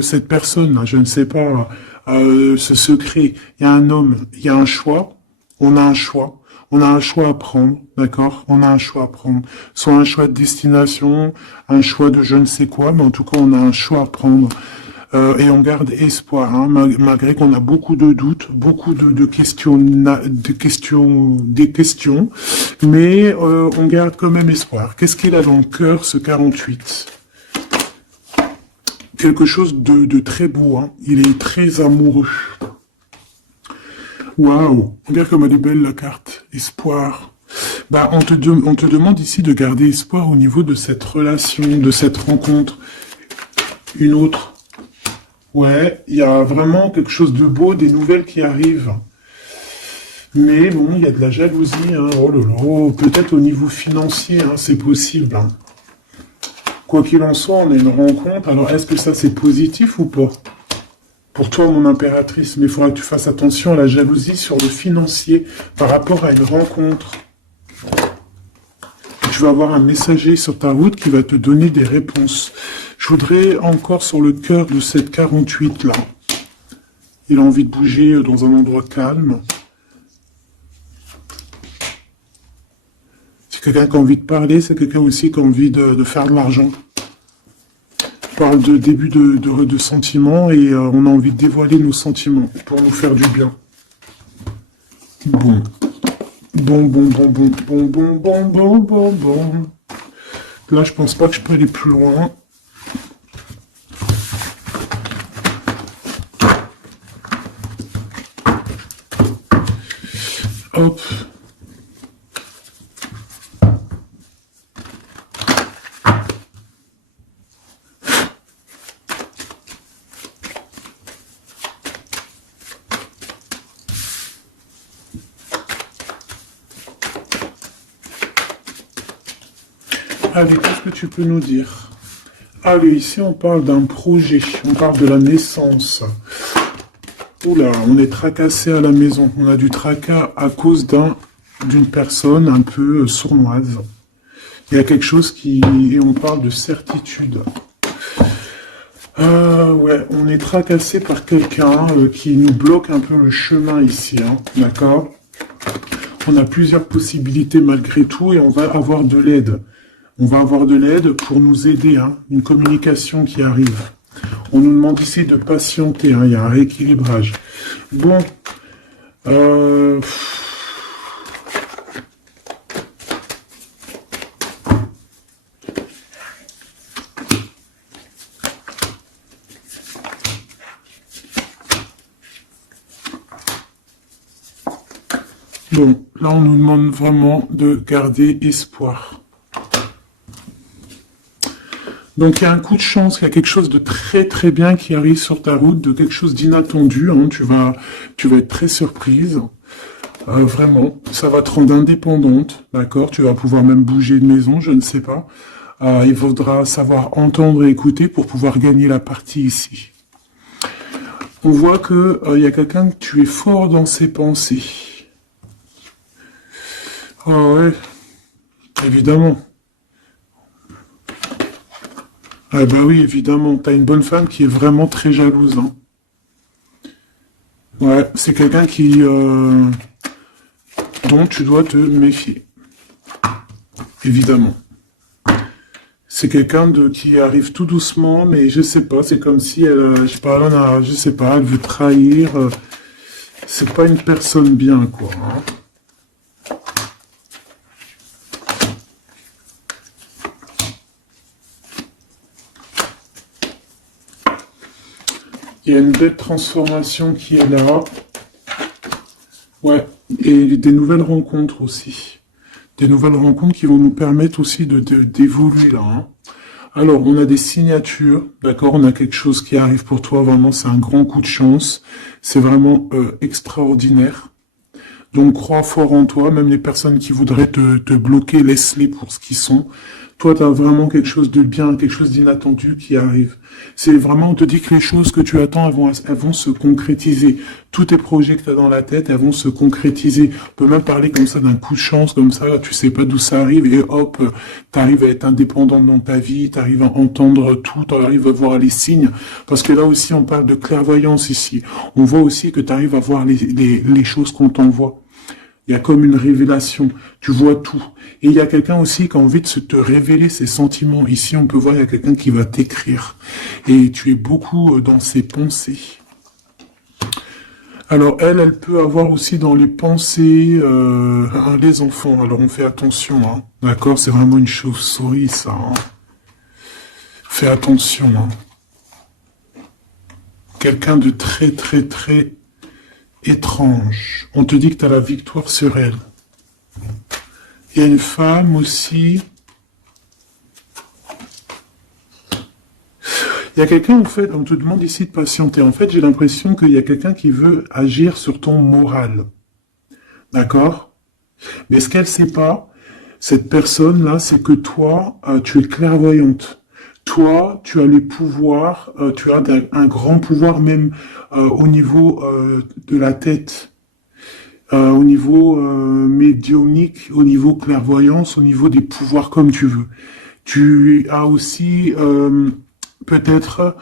cette personne, je ne sais pas, ce secret, il y a un homme, il y a un choix, on a un choix. On a un choix à prendre, d'accord? On a un choix à prendre. Soit un choix de destination, un choix de je ne sais quoi, mais en tout cas, on a un choix à prendre. Et on garde espoir, hein, malgré qu'on a beaucoup de doutes, beaucoup de questions, des questions, mais on garde quand même espoir. Qu'est-ce qu'il a dans le cœur, ce 48? Quelque chose de très beau, hein. Il est très amoureux. Waouh, regarde comme elle est belle la carte. Espoir. Bah, on te demande ici de garder espoir au niveau de cette relation, de cette rencontre. Une autre. Ouais, il y a vraiment quelque chose de beau, des nouvelles qui arrivent. Mais bon, il y a de la jalousie, hein. Oh là là, peut-être au niveau financier, hein, c'est possible, hein. Quoi qu'il en soit, on a une rencontre. Alors, est-ce que ça c'est positif ou pas? Pour toi, mon impératrice, mais il faudra que tu fasses attention à la jalousie sur le financier par rapport à une rencontre. Tu vas avoir un messager sur ta route qui va te donner des réponses. Je voudrais encore sur le cœur de cette 48 là. Il a envie de bouger dans un endroit calme. C'est quelqu'un qui a envie de parler, c'est quelqu'un aussi qui a envie de faire de l'argent. On parle de début de sentiments et on a envie de dévoiler nos sentiments pour nous faire du bien. Bon. Bon, bon, bon, bon, bon, bon, bon, bon, bon, bon. Là, je pense pas que je peux aller plus loin. Hop. Allez, qu'est-ce que tu peux nous dire? Allez, ici on parle d'un projet, on parle de la naissance. Oula, on est tracassé à la maison. On a du tracas à cause d'une personne un peu sournoise. Il y a quelque chose et on parle de certitude. Ouais, on est tracassé par quelqu'un qui nous bloque un peu le chemin ici, hein, d'accord? On a plusieurs possibilités malgré tout et on va avoir de l'aide. On va avoir de l'aide pour nous aider, hein, une communication qui arrive. On nous demande ici de patienter, hein, il y a un rééquilibrage. Bon, bon, là on nous demande vraiment de garder espoir. Donc il y a un coup de chance, il y a quelque chose de très très bien qui arrive sur ta route, de quelque chose d'inattendu, hein, tu vas être très surprise. Vraiment, ça va te rendre indépendante, d'accord? Tu vas pouvoir même bouger de maison, je ne sais pas. Il faudra savoir entendre et écouter pour pouvoir gagner la partie ici. On voit que y a quelqu'un que tu es fort dans ses pensées. Ah ouais, évidemment. Ah bah oui, évidemment. T'as une bonne femme qui est vraiment très jalouse, hein. Ouais, c'est quelqu'un dont tu dois te méfier. Évidemment. C'est quelqu'un qui arrive tout doucement, mais je sais pas, c'est comme si elle, je sais pas, je sais pas, elle veut trahir. C'est pas une personne bien, quoi, hein. Il y a une belle transformation qui est là. Ouais, et des nouvelles rencontres aussi. Des nouvelles rencontres qui vont nous permettre aussi d'évoluer là, hein. Alors, on a des signatures, d'accord? On a quelque chose qui arrive pour toi, vraiment, c'est un grand coup de chance. C'est vraiment extraordinaire. Donc, crois fort en toi, même les personnes qui voudraient te bloquer, laisse-les pour ce qu'ils sont. Toi, tu as vraiment quelque chose de bien, quelque chose d'inattendu qui arrive. C'est vraiment, on te dit que les choses que tu attends, elles vont se concrétiser. Tous tes projets que tu as dans la tête, elles vont se concrétiser. On peut même parler comme ça d'un coup de chance, comme ça, tu sais pas d'où ça arrive, et hop, tu arrives à être indépendante dans ta vie, tu arrives à entendre tout, tu arrives à voir les signes. Parce que là aussi, on parle de clairvoyance ici. On voit aussi que tu arrives à voir les choses qu'on t'envoie. Il y a comme une révélation, tu vois tout. Et il y a quelqu'un aussi qui a envie de te révéler ses sentiments. Ici, on peut voir, il y a quelqu'un qui va t'écrire. Et tu es beaucoup dans ses pensées. Alors, elle peut avoir aussi dans les pensées les enfants. Alors, on fait attention, hein. D'accord? C'est vraiment une chauve-souris, ça, hein. Fais attention, hein. Quelqu'un de très, très, très étrange. On te dit que tu as la victoire sur elle. Il y a une femme aussi. Il y a quelqu'un, en fait, on te demande ici de patienter. En fait, j'ai l'impression qu'il y a quelqu'un qui veut agir sur ton moral. D'accord? Mais ce qu'elle ne sait pas, cette personne-là, c'est que toi, tu es clairvoyante. Toi, tu as les pouvoirs, tu as un grand pouvoir même au niveau de la tête, au niveau médiumnique, au niveau clairvoyance, au niveau des pouvoirs comme tu veux. Tu as aussi peut-être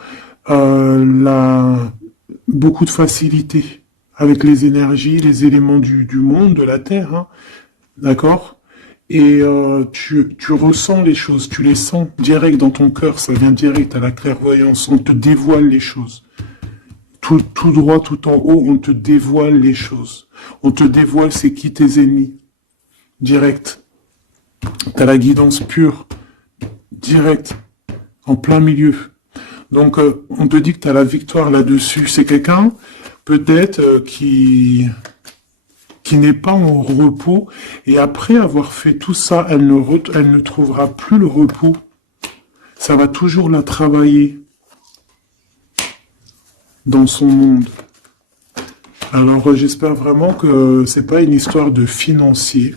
beaucoup de facilité avec les énergies, les éléments du monde, de la Terre, hein, d'accord? Et tu ressens les choses, tu les sens direct dans ton cœur, ça vient direct à la clairvoyance, on te dévoile les choses. Tout droit, tout en haut, on te dévoile les choses. On te dévoile c'est qui tes ennemis. Direct. T'as la guidance pure. Direct. En plein milieu. Donc, on te dit que t'as la victoire là-dessus. C'est quelqu'un, peut-être, qui n'est pas en repos, et après avoir fait tout ça, elle ne trouvera plus le repos. Ça va toujours la travailler dans son monde. Alors j'espère vraiment que c'est pas une histoire de financier.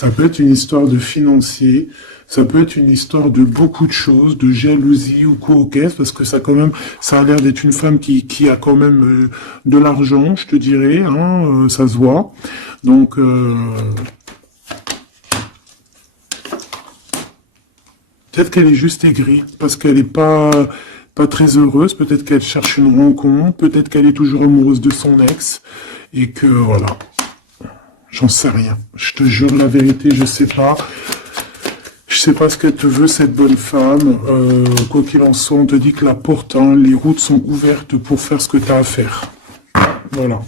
Ça peut être une histoire de financier, ça peut être une histoire de beaucoup de choses, de jalousie ou quoi au caisse, parce que ça quand même, ça a l'air d'être une femme qui a quand même de l'argent, je te dirais, hein, ça se voit. Donc, peut-être qu'elle est juste aigrie, parce qu'elle n'est pas très heureuse, peut-être qu'elle cherche une rencontre, peut-être qu'elle est toujours amoureuse de son ex, et que, voilà. J'en sais rien. Je te jure la vérité, je sais pas. Je sais pas ce qu'elle te veut, cette bonne femme. Quoi qu'il en soit, on te dit que la porte, hein, les routes sont ouvertes pour faire ce que tu as à faire. Voilà.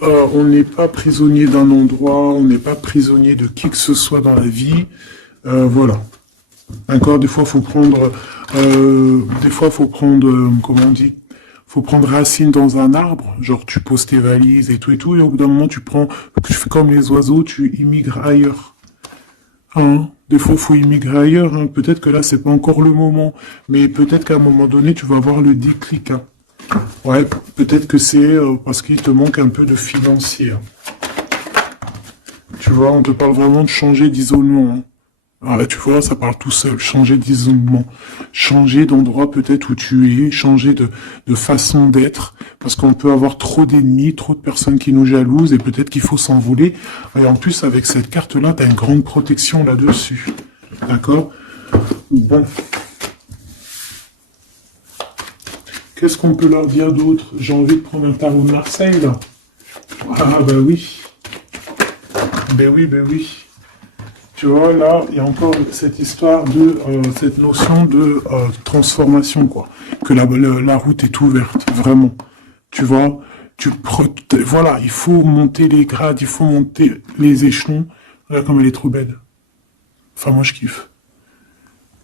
On n'est pas prisonnier d'un endroit, on n'est pas prisonnier de qui que ce soit dans la vie. Voilà. Encore, des fois, faut prendre, comment on dit, faut prendre racine dans un arbre, genre tu poses tes valises et tout, et au bout d'un moment tu fais comme les oiseaux, tu immigres ailleurs. Hein, des fois, faut immigrer ailleurs. Hein. Peut-être que là, c'est pas encore le moment, mais peut-être qu'à un moment donné, tu vas avoir le déclic. Hein. Ouais, peut-être que c'est parce qu'il te manque un peu de financier. Hein. Tu vois, on te parle vraiment de changer d'isolement. Hein. Ah, tu vois, ça parle tout seul. Changer d'isolement. Changer d'endroit peut-être où tu es. Changer de façon d'être. Parce qu'on peut avoir trop d'ennemis, trop de personnes qui nous jalousent et peut-être qu'il faut s'envoler. Et en plus, avec cette carte-là, tu as une grande protection là-dessus. D'accord? Bon. Qu'est-ce qu'on peut leur dire d'autre? J'ai envie de prendre un tarot de Marseille, là. Ah, bah oui. Ben oui, ben oui. Tu vois, là, il y a encore cette histoire de, cette notion de transformation, quoi. Que la route est ouverte, vraiment. Tu vois, voilà, il faut monter les grades, il faut monter les échelons. Regarde comme elle est trop belle. Enfin, moi, je kiffe.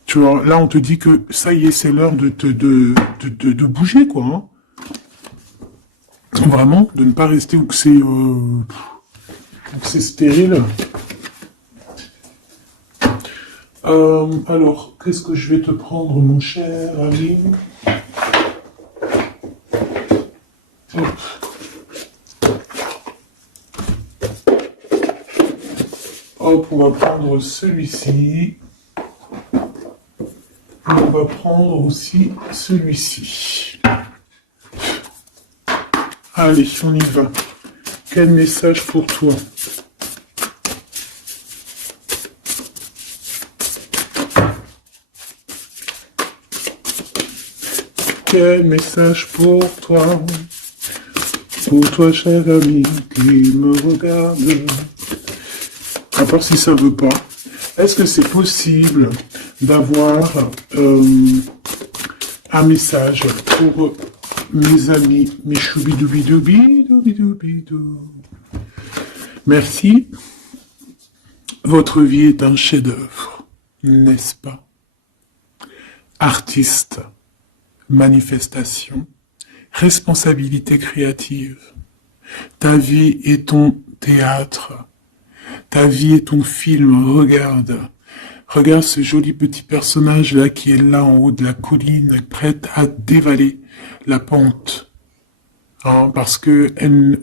Tu vois, là, on te dit que ça y est, c'est l'heure de bouger, quoi. Hein. Vraiment, de ne pas rester où que c'est stérile. Alors, qu'est-ce que je vais te prendre, mon cher ami? Hop, on va prendre celui-ci. On va prendre aussi celui-ci. Allez, on y va. Quel message pour toi? Quel message pour toi? Pour toi, cher ami, qui me regarde. À part si ça veut pas. Est-ce que c'est possible d'avoir un message pour mes amis, mes choubidoubidoubidoubidoubidoubidou? Merci. Votre vie est un chef-d'œuvre, n'est-ce pas? Artiste, manifestation, responsabilité créative. Ta vie est ton théâtre. Ta vie est ton film. Regarde. Regarde ce joli petit personnage-là qui est là en haut de la colline, prête à dévaler la pente. Hein, parce que elle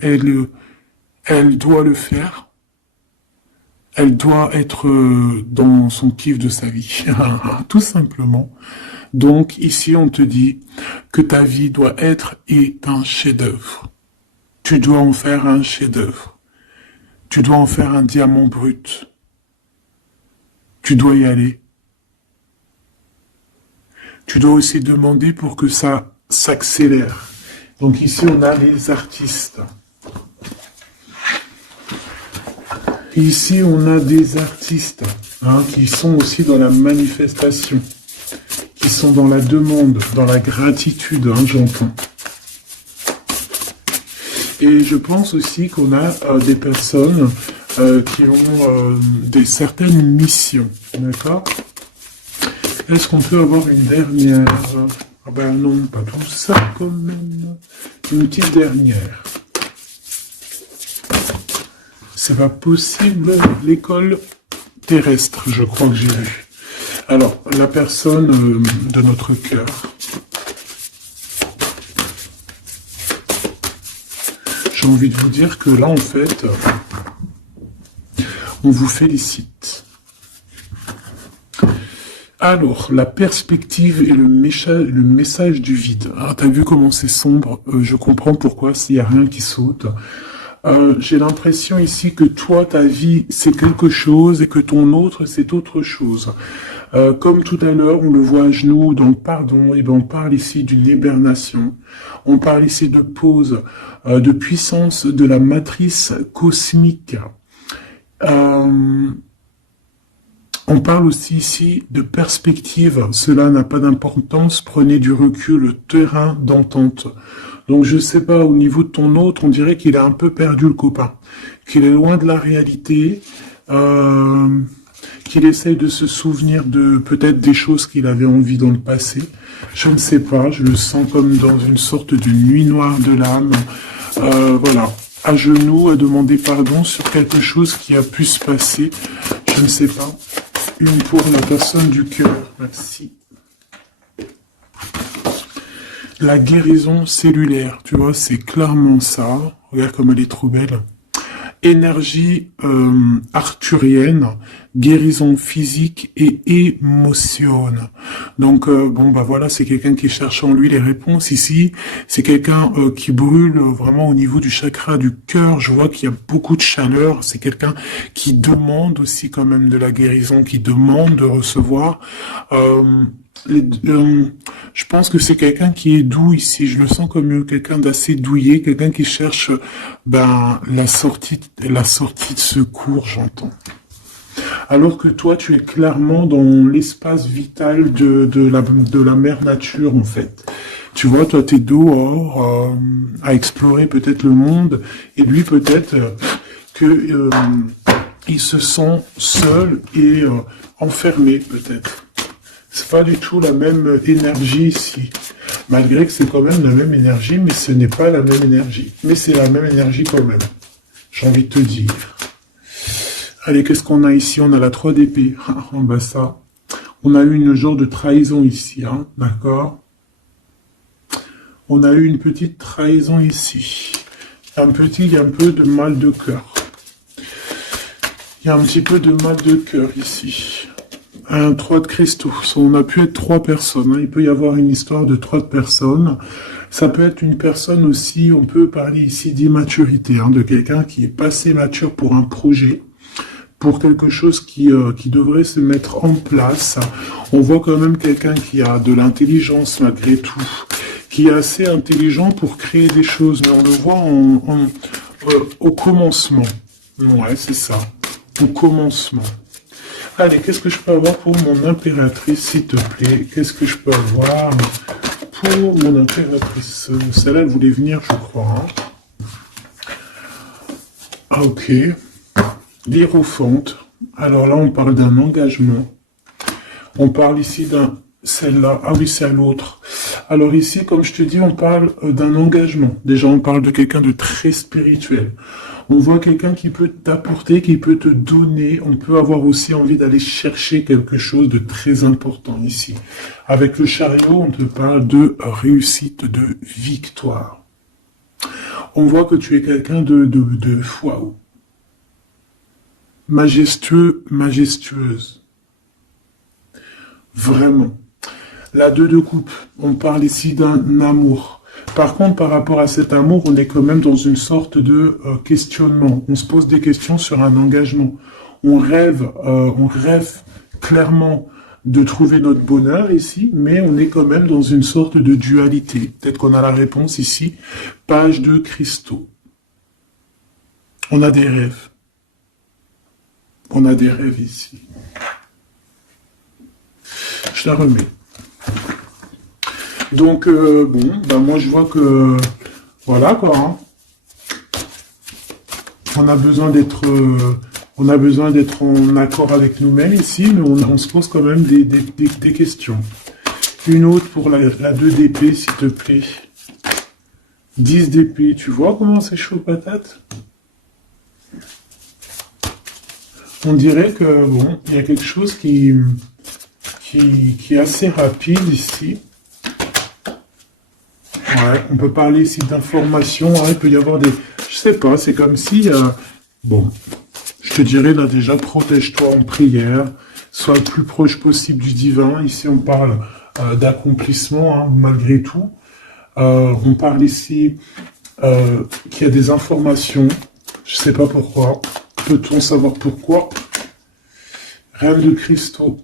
doit le faire. Elle doit être dans son kiff de sa vie. Tout simplement. Donc, ici, on te dit que ta vie doit être un chef-d'œuvre. Tu dois en faire un chef-d'œuvre. Tu dois en faire un diamant brut. Tu dois y aller. Tu dois aussi demander pour que ça s'accélère. Donc ici, on a les artistes. Ici, on a des artistes qui sont aussi dans la manifestation, qui sont dans la demande, dans la gratitude, j'entends. Et je pense aussi qu'on a des personnes qui ont certaines missions, d'accord? Est-ce qu'on peut avoir une dernière? Ah ben non, pas tout ça quand même. Une petite dernière. C'est pas possible, l'école terrestre, je crois que j'ai vu. Alors, la personne de notre cœur. J'ai envie de vous dire que là, en fait, On vous félicite. Alors, la perspective et le message du vide. Ah, t'as vu comment c'est sombre? Je comprends pourquoi, s'il n'y a rien qui saute. J'ai l'impression ici que toi, ta vie, c'est quelque chose et que ton autre, c'est autre chose. Comme tout à l'heure, on le voit à genoux dans le pardon, et ben on parle ici d'une hibernation. On parle ici de pause, de puissance de la matrice cosmique. On parle aussi ici de perspective. Cela n'a pas d'importance. Prenez du recul, terrain d'entente. Donc je sais pas, au niveau de ton autre, on dirait qu'il a un peu perdu le copain, qu'il est loin de la réalité, qu'il essaye de se souvenir de peut-être des choses qu'il avait envie dans le passé. Je ne sais pas, je le sens comme dans une sorte de nuit noire de l'âme. Voilà, à genoux, à demander pardon sur quelque chose qui a pu se passer. Je ne sais pas. Une pour la personne du cœur. Merci. La guérison cellulaire, tu vois, c'est clairement ça. Regarde comme elle est trop belle. Énergie arthurienne, guérison physique et émotion. Donc, bon, bah voilà, c'est quelqu'un qui cherche en lui les réponses ici. C'est quelqu'un qui brûle vraiment au niveau du chakra du cœur. Je vois qu'il y a beaucoup de chaleur. C'est quelqu'un qui demande aussi quand même de la guérison, qui demande de recevoir. Je pense que c'est quelqu'un qui est doux ici. Je le sens comme quelqu'un d'assez douillet, quelqu'un qui cherche la sortie de secours, j'entends. Alors que toi, tu es clairement dans l'espace vital de la mère nature, en fait. Tu vois, toi, t'es dehors à explorer peut-être le monde, et lui, peut-être que il se sent seul et enfermé, peut-être. C'est pas du tout la même énergie ici. Malgré que c'est quand même la même énergie, mais ce n'est pas la même énergie. Mais c'est la même énergie quand même. J'ai envie de te dire. Allez, qu'est-ce qu'on a ici? On a la 3 d'épée. Oh, bah ça. On a eu une genre de trahison ici, hein, d'accord? On a eu une petite trahison ici. Il y a un peu de mal de cœur. Il y a un petit peu de mal de cœur ici. Un 3 de cristaux. On a pu être 3 personnes. Hein. Il peut y avoir une histoire de 3 personnes. Ça peut être une personne aussi, on peut parler ici d'immaturité, hein, de quelqu'un qui est pas assez mature pour un projet, pour quelque chose qui devrait se mettre en place. On voit quand même quelqu'un qui a de l'intelligence malgré tout, qui est assez intelligent pour créer des choses, mais on le voit au commencement. Ouais, c'est ça. Au commencement. Allez, qu'est-ce que je peux avoir pour mon impératrice, s'il te plaît? Qu'est-ce que je peux avoir pour mon impératrice? Celle-là, elle voulait venir, je crois. Hein. Ah, ok. L'Hiérophante. Alors là, on parle d'un engagement. On parle ici celle-là. Ah oui, c'est à l'autre. Alors ici, comme je te dis, on parle d'un engagement. Déjà, on parle de quelqu'un de très spirituel. On voit quelqu'un qui peut t'apporter, qui peut te donner. On peut avoir aussi envie d'aller chercher quelque chose de très important ici. Avec le chariot, on te parle de réussite, de victoire. On voit que tu es quelqu'un de waouh. Majestueux, majestueuse. Vraiment. La 2 de coupe, on parle ici d'un amour. Par contre, par rapport à cet amour, on est quand même dans une sorte de questionnement. On se pose des questions sur un engagement. On rêve clairement de trouver notre bonheur ici, mais on est quand même dans une sorte de dualité. Peut-être qu'on a la réponse ici. Page de cristaux. On a des rêves. On a des rêves ici. Je la remets. Donc, bon, ben moi je vois que, voilà quoi, hein. On a besoin d'être en accord avec nous-mêmes ici, mais on se pose quand même des questions. Une autre pour la 2 d'épée, s'il te plaît. 10 d'épée, tu vois comment c'est chaud patate? On dirait que, bon, il y a quelque chose qui est assez rapide ici. Ouais, on peut parler ici d'informations, hein, il peut y avoir des... Je sais pas, c'est comme si... bon, je te dirais là déjà, protège-toi en prière, sois le plus proche possible du divin. Ici, on parle d'accomplissement, hein, malgré tout. On parle ici qu'il y a des informations. Je sais pas pourquoi. Peut-on savoir pourquoi? Reine de cristaux.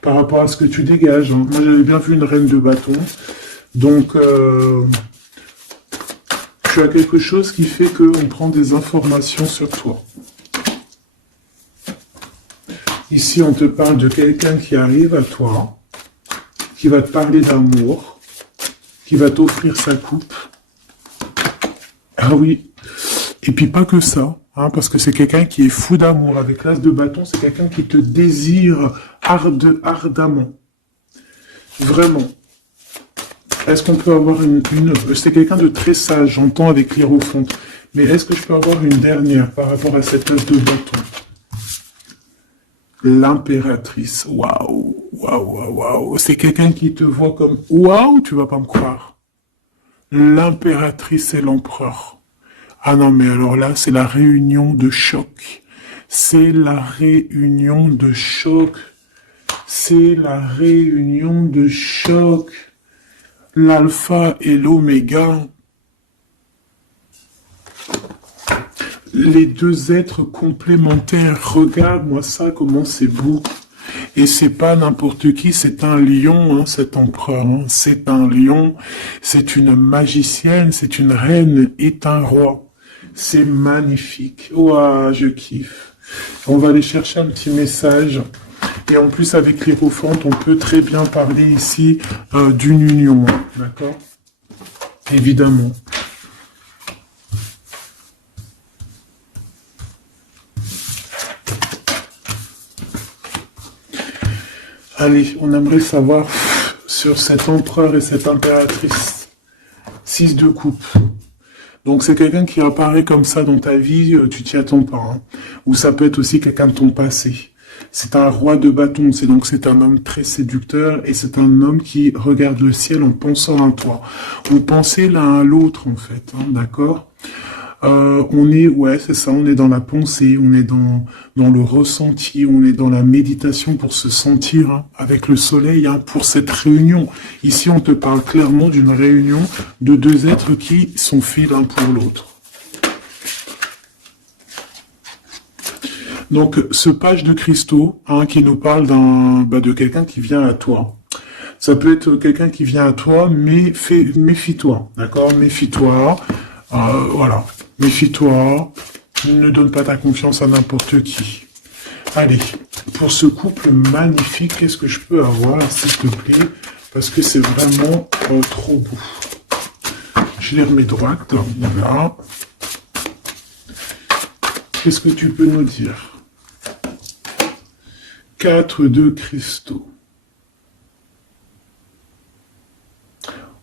Par rapport à ce que tu dégages. Hein. Moi, j'avais bien vu une reine de bâton. Donc, tu as quelque chose qui fait qu'on prend des informations sur toi. Ici, on te parle de quelqu'un qui arrive à toi, qui va te parler d'amour, qui va t'offrir sa coupe. Ah oui. Et puis pas que ça, hein, parce que c'est quelqu'un qui est fou d'amour. Avec l'as de bâton, c'est quelqu'un qui te désire ardemment. Vraiment. Est-ce qu'on peut avoir une... C'est quelqu'un de très sage, j'entends avec l'hiérophante. Mais est-ce que je peux avoir une dernière par rapport à cette as de bâton? L'impératrice. Waouh, waouh, waouh, waouh. C'est quelqu'un qui te voit comme... Waouh, tu vas pas me croire. L'impératrice et l'empereur. Ah non, mais alors là, c'est la réunion de choc. C'est la réunion de choc. C'est la réunion de choc. L'alpha et l'oméga. Les deux êtres complémentaires. Regarde-moi ça, comment c'est beau. Et c'est pas n'importe qui, c'est un lion, hein, cet empereur. Hein. C'est un lion, c'est une magicienne, c'est une reine et un roi. C'est magnifique. Ouah, je kiffe. On va aller chercher un petit message. Et en plus, avec l'hiérophante, on peut très bien parler ici d'une union. D'accord? Évidemment. Allez, on aimerait savoir sur cet empereur et cette impératrice. 6 de coupe. Donc c'est quelqu'un qui apparaît comme ça dans ta vie, tu t'y attends pas. Hein. Ou ça peut être aussi quelqu'un de ton passé. C'est un roi de bâton, c'est un homme très séducteur et c'est un homme qui regarde le ciel en pensant à toi. On pensait l'un à l'autre en fait, hein, d'accord? On est, ouais, c'est ça, on est dans la pensée, on est dans le ressenti, on est dans la méditation pour se sentir hein, avec le soleil, hein, pour cette réunion. Ici, on te parle clairement d'une réunion de deux êtres qui sont faits l'un pour l'autre. Donc, ce page de cristaux, hein, qui nous parle de quelqu'un qui vient à toi. Ça peut être quelqu'un qui vient à toi, mais méfie-toi, d'accord? Méfie-toi, voilà. Méfie-toi, ne donne pas ta confiance à n'importe qui. Allez, pour ce couple magnifique, qu'est-ce que je peux avoir, s'il te plaît? Parce que c'est vraiment trop beau. Je les remets droite, voilà. Qu'est-ce que tu peux nous dire? 4 de cristaux.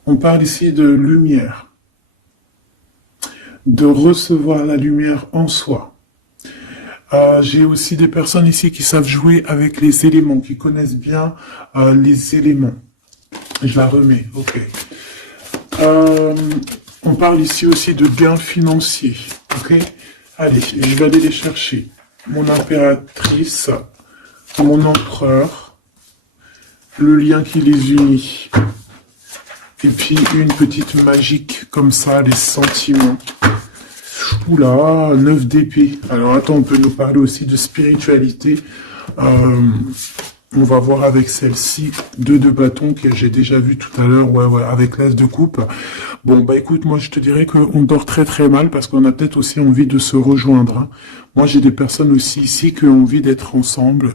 On parle ici de lumière. De recevoir la lumière en soi. J'ai aussi des personnes ici qui savent jouer avec les éléments, qui connaissent bien les éléments. Je la remets, ok. On parle ici aussi de gains financiers, ok. Allez, je vais aller les chercher. Mon impératrice, mon empereur, le lien qui les unit. Et puis une petite magique comme ça, les sentiments. Oula, 9 d'épée. Alors attends, on peut nous parler aussi de spiritualité. On va voir avec celle-ci, 2 de bâton que j'ai déjà vu tout à l'heure, ouais, avec l'as de coupe. Bon, bah écoute, moi je te dirais qu'on dort très très mal parce qu'on a peut-être aussi envie de se rejoindre. Hein. Moi j'ai des personnes aussi ici qui ont envie d'être ensemble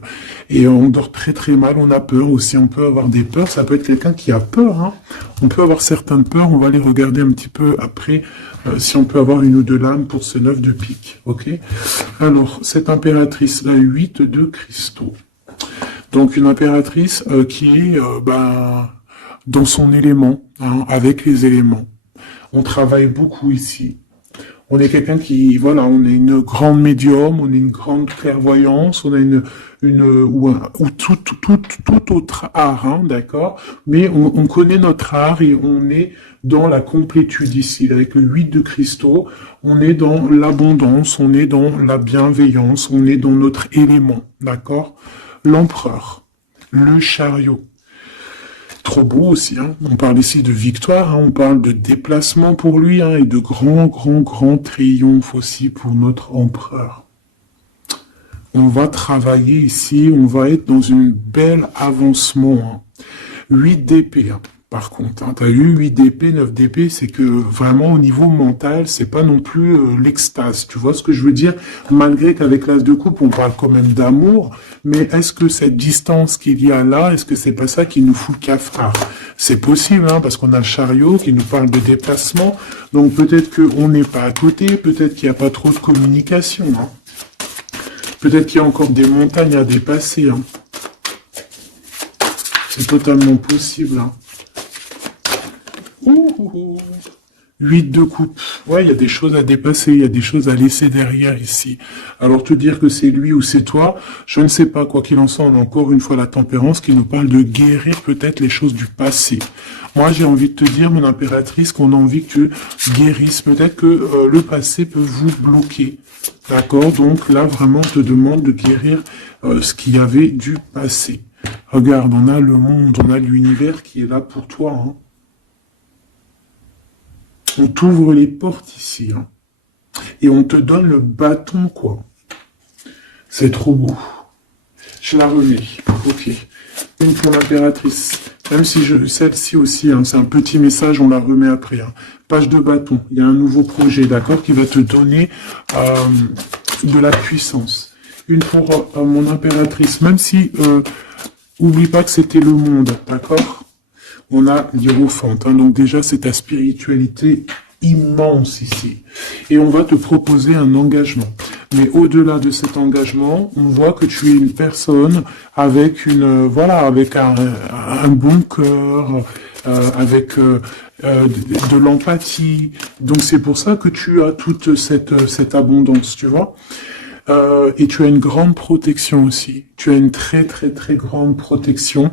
et on dort très très mal, on a peur aussi, on peut avoir des peurs, ça peut être quelqu'un qui a peur. Hein. On peut avoir certaines peurs, on va les regarder un petit peu après si on peut avoir une ou deux lames pour ce 9 de pique, ok? Alors, cette impératrice, la 8 de cristaux. Donc une impératrice qui est dans son élément, hein, avec les éléments. On travaille beaucoup ici. On est quelqu'un qui, voilà, on est une grande médium, on est une grande clairvoyance, on a ou tout autre art, hein, d'accord? Mais on connaît notre art et on est dans la complétude ici. Avec le 8 de cristaux, on est dans l'abondance, on est dans la bienveillance, on est dans notre élément, d'accord? L'empereur, le chariot. Trop beau aussi, hein. On parle ici de victoire, hein. On parle de déplacement pour lui, hein, et de grand triomphe aussi pour notre empereur. On va travailler ici, on va être dans une belle avancement, hein. 8 d'épée, hein. Par contre, hein, tu as eu 8 d'épée, 9 d'épée, c'est que vraiment au niveau mental, c'est pas non plus l'extase. Tu vois ce que je veux dire? Malgré qu'avec l'as de coupe, on parle quand même d'amour, mais est-ce que cette distance qu'il y a là, est-ce que c'est pas ça qui nous fout le cafard? C'est possible, hein, parce qu'on a le chariot qui nous parle de déplacement, donc peut-être qu'on n'est pas à côté, peut-être qu'il n'y a pas trop de communication, hein. Peut-être qu'il y a encore des montagnes à dépasser, hein. C'est totalement possible, hein. 8 de coupe. Ouais, il y a des choses à dépasser, il y a des choses à laisser derrière ici. Alors te dire que c'est lui ou c'est toi, je ne sais pas. Quoi qu'il en soit, on a encore une fois la tempérance qui nous parle de guérir peut-être les choses du passé. Moi, j'ai envie de te dire, mon impératrice, qu'on a envie que tu guérisses. Peut-être que le passé peut vous bloquer. D'accord? Donc là, vraiment, on te demande de guérir ce qu'il y avait du passé. Regarde, on a le monde, on a l'univers qui est là pour toi, hein. On t'ouvre les portes ici, hein. Et on te donne le bâton, quoi. C'est trop beau. Je la remets. Ok. Une pour l'impératrice. Même si celle-ci aussi, hein, c'est un petit message, on la remet après, hein. Page de bâton. Il y a un nouveau projet, d'accord, qui va te donner de la puissance. Une pour mon impératrice. Même si, oublie pas que c'était le monde, d'accord? On a l'hiérophante, hein, donc déjà c'est ta spiritualité immense ici. Et on va te proposer un engagement. Mais au-delà de cet engagement, on voit que tu es une personne avec avec un bon cœur, avec de l'empathie. Donc c'est pour ça que tu as toute cette abondance, tu vois. Et tu as une grande protection aussi. Tu as une très grande protection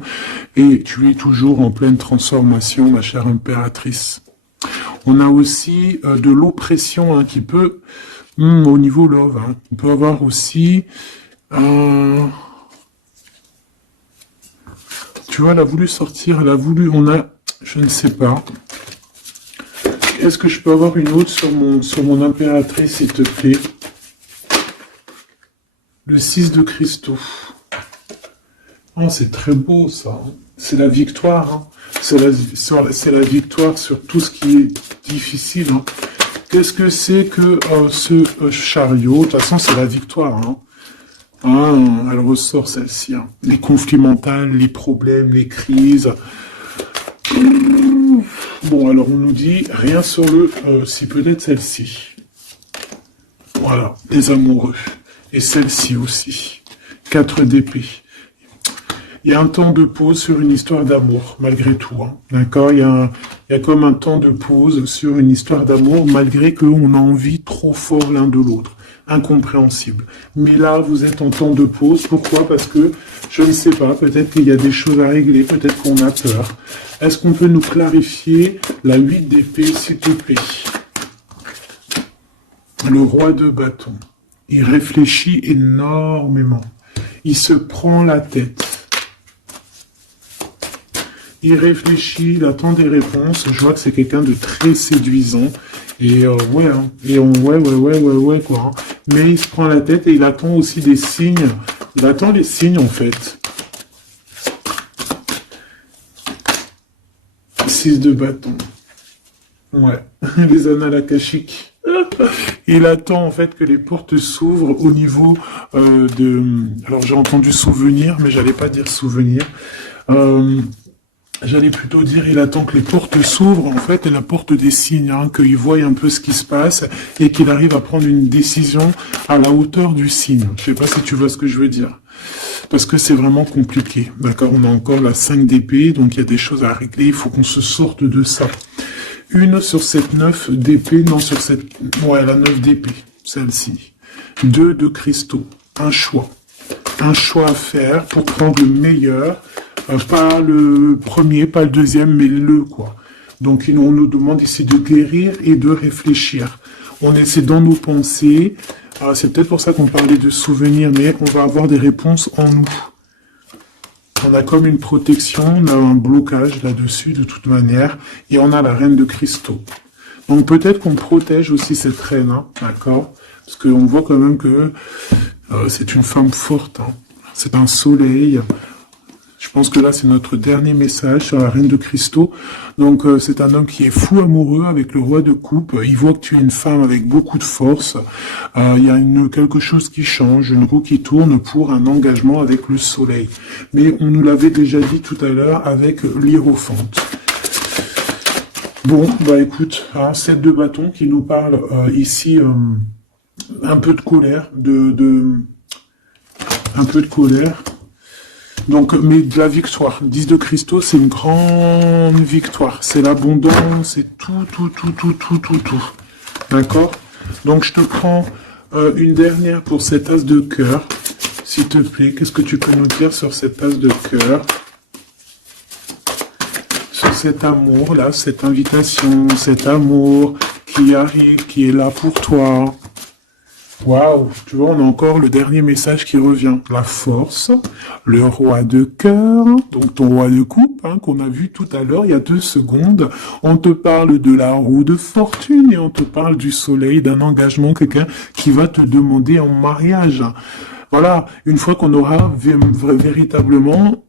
et tu es toujours en pleine transformation, ma chère impératrice. On a aussi de l'oppression, hein, qui peut, au niveau love, hein, on peut avoir aussi, tu vois, elle a voulu sortir, je ne sais pas. Est-ce que je peux avoir une autre sur mon impératrice, s'il te plaît? Le 6 de cristaux. Oh, c'est très beau, ça. C'est la victoire, hein. C'est la victoire sur tout ce qui est difficile, hein. Qu'est-ce que c'est que ce chariot? De toute façon, c'est la victoire, hein. Ah, elle ressort, celle-ci, hein. Les conflits mentaux, les problèmes, les crises. Bon, alors on nous dit rien sur si peut-être celle-ci. Voilà, les amoureux. Et celle-ci aussi. 4 d'épée. Il y a un temps de pause sur une histoire d'amour, malgré tout, hein. D'accord? Il y a comme un temps de pause sur une histoire d'amour, malgré qu'on a envie trop fort l'un de l'autre. Incompréhensible. Mais là, vous êtes en temps de pause. Pourquoi? Parce que, je ne sais pas, peut-être qu'il y a des choses à régler, peut-être qu'on a peur. Est-ce qu'on peut nous clarifier la 8 d'épée, s'il te plaît? Le roi de bâton. Il réfléchit énormément. Il se prend la tête. Il réfléchit, il attend des réponses. Je vois que c'est quelqu'un de très séduisant. Et ouais, hein. Et ouais, quoi. Hein. Mais il se prend la tête et il attend aussi des signes. Il attend les signes, en fait. 6 de bâton. Ouais. Les annales akashiques. Il attend en fait que les portes s'ouvrent au niveau Alors j'ai entendu souvenir, mais j'allais pas dire souvenir. J'allais plutôt dire il attend que les portes s'ouvrent en fait et la porte des signes, hein, qu'il voie un peu ce qui se passe et qu'il arrive à prendre une décision à la hauteur du signe. Je sais pas si tu vois ce que je veux dire. Parce que c'est vraiment compliqué. D'accord, on a encore la 5 d'épée, donc il y a des choses à régler, il faut qu'on se sorte de ça. Une sur cette 9 d'épée, non sur cette... Ouais, la 9 d'épée, celle-ci. 2 de cristaux, un choix. un choix à faire pour prendre le meilleur. Pas le premier, pas le deuxième, mais le quoi. Donc on nous demande ici de guérir et de réfléchir. On essaie dans nos pensées. C'est peut-être pour ça qu'on parlait de souvenirs, mais on va avoir des réponses en nous. On a comme une protection, on a un blocage là-dessus de toute manière, et on a la reine de cristaux. Donc peut-être qu'on protège aussi cette reine, hein, d'accord? Parce qu'on voit quand même que c'est une femme forte, hein. C'est un soleil. Je pense que là, c'est notre dernier message sur la reine de cristaux. Donc, c'est un homme qui est fou amoureux avec le roi de coupe. Il voit que tu es une femme avec beaucoup de force. Il y a quelque chose qui change, une roue qui tourne pour un engagement avec le soleil. Mais on nous l'avait déjà dit tout à l'heure avec l'hiérophante. Bon, bah écoute, 7 de bâton qui nous parle ici un peu de colère, un peu de colère. Donc, mais de la victoire. 10 de cristaux, c'est une grande victoire. C'est l'abondance, c'est tout. D'accord? Donc, je te prends une dernière pour cet as de cœur. S'il te plaît, qu'est-ce que tu peux nous dire sur cet as de cœur? Sur cet amour, là, cette invitation, cet amour qui arrive, qui est là pour toi. Waouh, tu vois, on a encore le dernier message qui revient. La force, le roi de cœur, donc ton roi de coupe, hein, qu'on a vu tout à l'heure, il y a 2 secondes. On te parle de la roue de fortune et on te parle du soleil, d'un engagement, quelqu'un qui va te demander en mariage. Voilà, une fois qu'on aura véritablement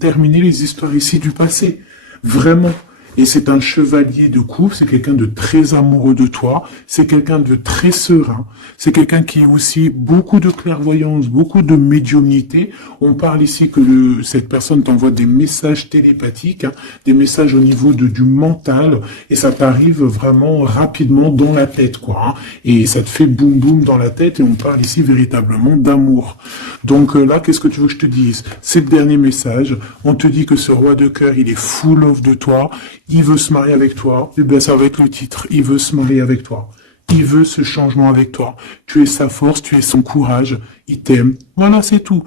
terminé les histoires ici du passé. Vraiment. Et c'est un chevalier de coupe, c'est quelqu'un de très amoureux de toi, c'est quelqu'un de très serein, c'est quelqu'un qui a aussi beaucoup de clairvoyance, beaucoup de médiumnité. On parle ici que cette personne t'envoie des messages télépathiques, hein, des messages au niveau du mental, et ça t'arrive vraiment rapidement dans la tête, quoi. Hein, et ça te fait boum boum dans la tête, et on parle ici véritablement d'amour. Donc là, qu'est-ce que tu veux que je te dise? C'est le dernier message. On te dit que ce roi de cœur, il est full of de toi. Il veut se marier avec toi. Et bien, ça va être le titre. Il veut se marier avec toi. Il veut ce changement avec toi. Tu es sa force, tu es son courage. Il t'aime. Voilà, c'est tout.